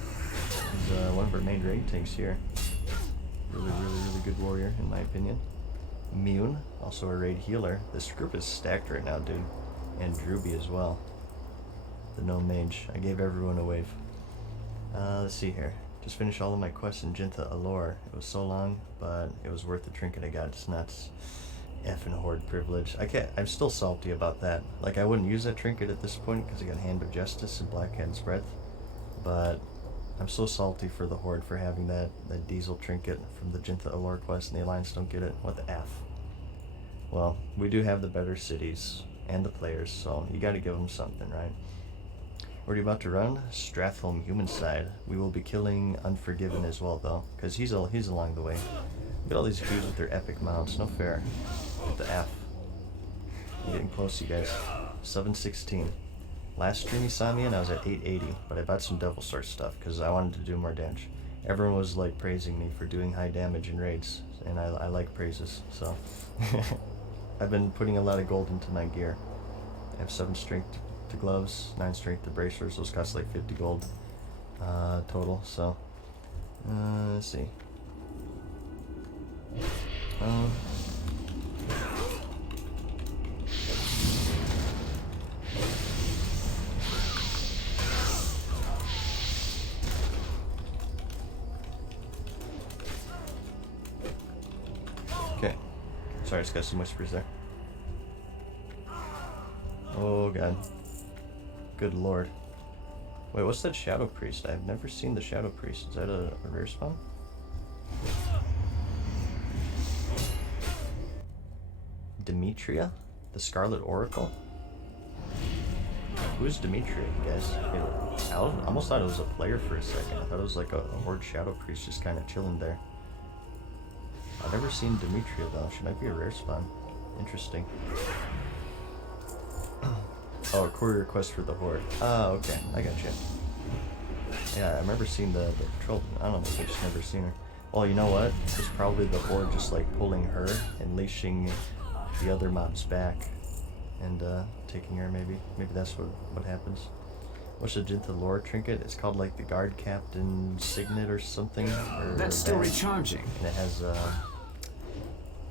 Is one of our main raid tanks here. Really good warrior, in my opinion. Mune, also a raid healer. This group is stacked right now, dude. And Druby as well. The gnome mage. I gave everyone a wave. Let's see here. Just finished all of my quests in Jintha Allure. It was so long, but it was worth the trinket I got. It's nuts. Effing horde privilege. I'm still salty about that. Like, I wouldn't use that trinket at this point because I got Hand of Justice and Blackhead's Breath. But I'm so salty for the Horde for having that diesel trinket from the Jintha Allure quest, and the Alliance don't get it. What the F? Well, we do have the better cities and the players, so you gotta give them something, right? Where are you about to run? Stratholme human side. We will be killing Unforgiven as well, though, because he's along the way. Look at all these dudes with their epic mounts. No fair. What the F? I'm getting close, you guys. 716. Last stream you saw me in, I was at 880, but I bought some Devil Sword stuff because I wanted to do more damage. Everyone was like praising me for doing high damage in raids, and I like praises, so. I've been putting a lot of gold into my gear. I have 7 strength to gloves, 9 strength to bracers. Those cost like 50 gold total, so. Let's see. Sorry, I just got some whispers there. Oh god. Good lord. Wait, what's that Shadow Priest? I've never seen the Shadow Priest. Is that a rare spawn? Demetria? The Scarlet Oracle? Who's Dimitri, guys? I almost thought it was a player for a second. I thought it was like a Horde Shadow Priest just kind of chilling there. I've never seen Demetria though. She might be a rare spawn. Interesting. Oh, a courier request for the Horde. Oh, okay. I got you. Yeah, I remember seeing the patrol. I don't know, maybe I've just never seen her. Well, you know what? It's probably the Horde just like pulling her and leashing the other mobs back and taking her. Maybe that's what happens. What's the Jinta lore trinket? It's called like the Guard Captain Signet or something. Or That's still recharging. And it has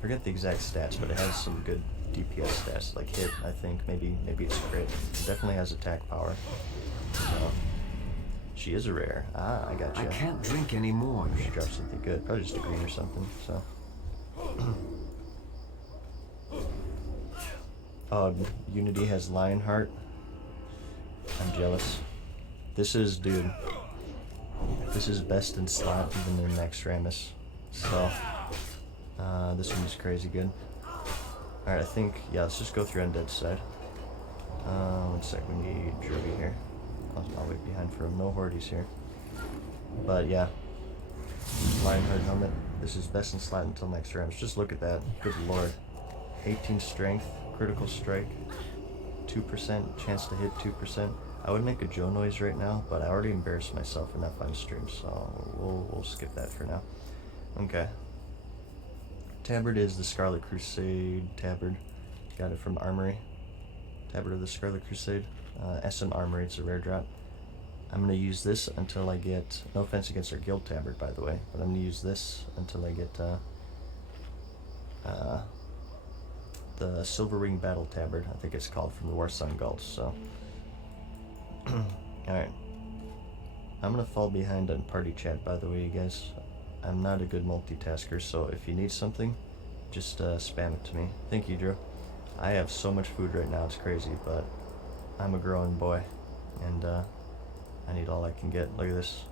forget the exact stats, but it has some good DPS stats, like hit, I think. Maybe it's crit. It definitely has attack power. So she is a rare. Ah, I got you. I can't drink anymore. She drops something good. Probably just a green or something. So. Oh, Unity has Lionheart. I'm jealous. This is, dude. This is best in slot, even in Max Ramus. So, this one is crazy good. Alright, I think, yeah, let's just go through Undead's side. 1 sec, we need Druby here. I'll wait behind for him. No Hordes here. But yeah, Lionheart helmet. This is best in slot until Max Ramus. Just look at that. Good lord. 18 strength, critical strike. 2%, chance to hit 2%. I would make a Joe noise right now, but I already embarrassed myself enough on stream, so we'll skip that for now. Okay. Tabard is the Scarlet Crusade tabard. Got it from Armory. Tabard of the Scarlet Crusade. SM Armory, it's a rare drop. I'm going to use this until I get, no offense against our guild tabard by the way, but I'm going to use this until I get the Silver Ring Battle Tabard, I think it's called, from the Warsun Gulch, so. Alright. I'm gonna fall behind on party chat, by the way, you guys. I'm not a good multitasker, so if you need something, just spam it to me. Thank you, Drew. I have so much food right now, it's crazy, but I'm a growing boy, and I need all I can get. Look at this.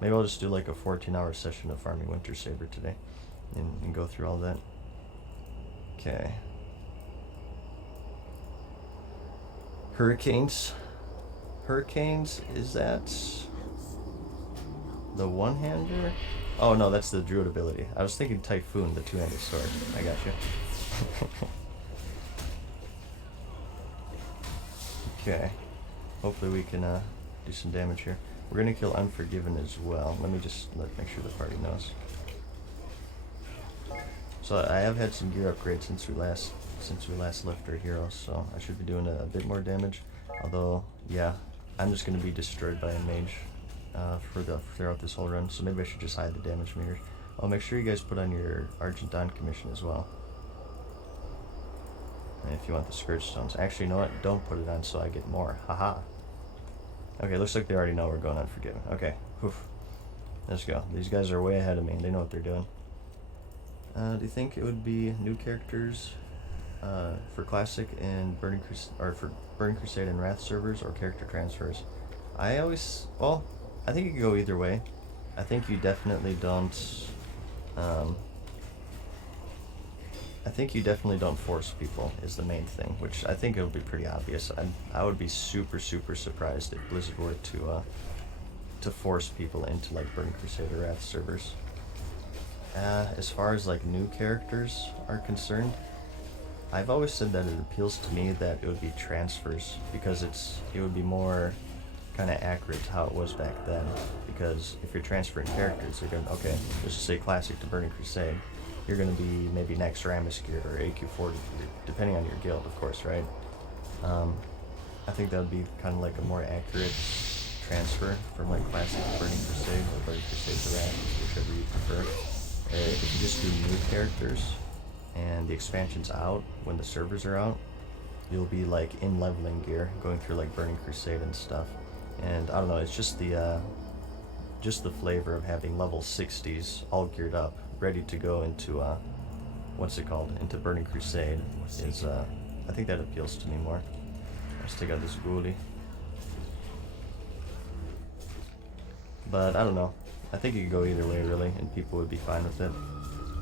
Maybe I'll just do like a 14-hour session of farming Winter Saber today, and go through all that. Okay. Hurricanes. Hurricanes, is that the one-hander? Oh no, that's the druid ability. I was thinking Typhoon, the two-handed sword. I got you. Okay. Hopefully we can do some damage here. We're gonna kill Unforgiven as well. Let me just make sure the party knows. So I have had some gear upgrades since we last left our hero, so I should be doing a bit more damage. Although, yeah, I'm just going to be destroyed by a mage throughout this whole run, so maybe I should just hide the damage meters. I'll make sure you guys put on your Argent Dawn commission as well. And if you want the Scourge Stones. Actually, you know what? Don't put it on so I get more. Haha. Okay, looks like they already know we're going Unforgiven. Okay, whew. Let's go. These guys are way ahead of me. They know what they're doing. Do you think it would be new characters for Classic and Burning Crusade and Wrath servers, or character transfers? I think it could go either way. I think you definitely don't. I think you definitely don't force people is the main thing, which I think it'll be pretty obvious. I would be super surprised if Blizzard were to force people into like Burning Crusade or Wrath servers. As far as like new characters are concerned, I've always said that it appeals to me that it would be transfers, because it would be more kind of accurate to how it was back then. Because if you're transferring characters, you're going, okay, let's just say Classic to Burning Crusade, you're going to be maybe next Ramus gear or AQ40, depending on your guild, of course, right? I think that would be kind of like a more accurate transfer from like Classic to Burning Crusade, or Burning Crusade to Wrath, whichever you prefer. If you just do new characters and the expansion's out when the servers are out, you'll be like in leveling gear, going through like Burning Crusade and stuff. And I don't know, it's just the flavor of having level 60s all geared up, ready to go into what's it called? Into Burning Crusade is I think that appeals to me more. Let's take out this ghoulie. But I don't know. I think it could go either way, really, and people would be fine with it.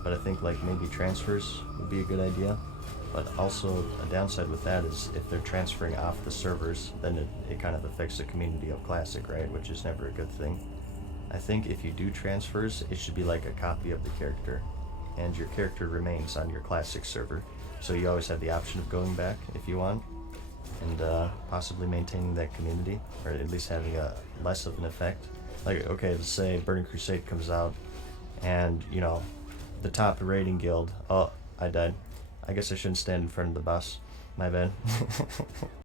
But I think like maybe transfers would be a good idea. But also a downside with that is if they're transferring off the servers, then it kind of affects the community of Classic, right? Which is never a good thing. I think if you do transfers, it should be like a copy of the character, and your character remains on your Classic server. So you always have the option of going back if you want, and possibly maintaining that community, or at least having a less of an effect. Like, okay, let's say Burning Crusade comes out, and, you know, the top raiding guild, oh, I died. I guess I shouldn't stand in front of the boss. My bad.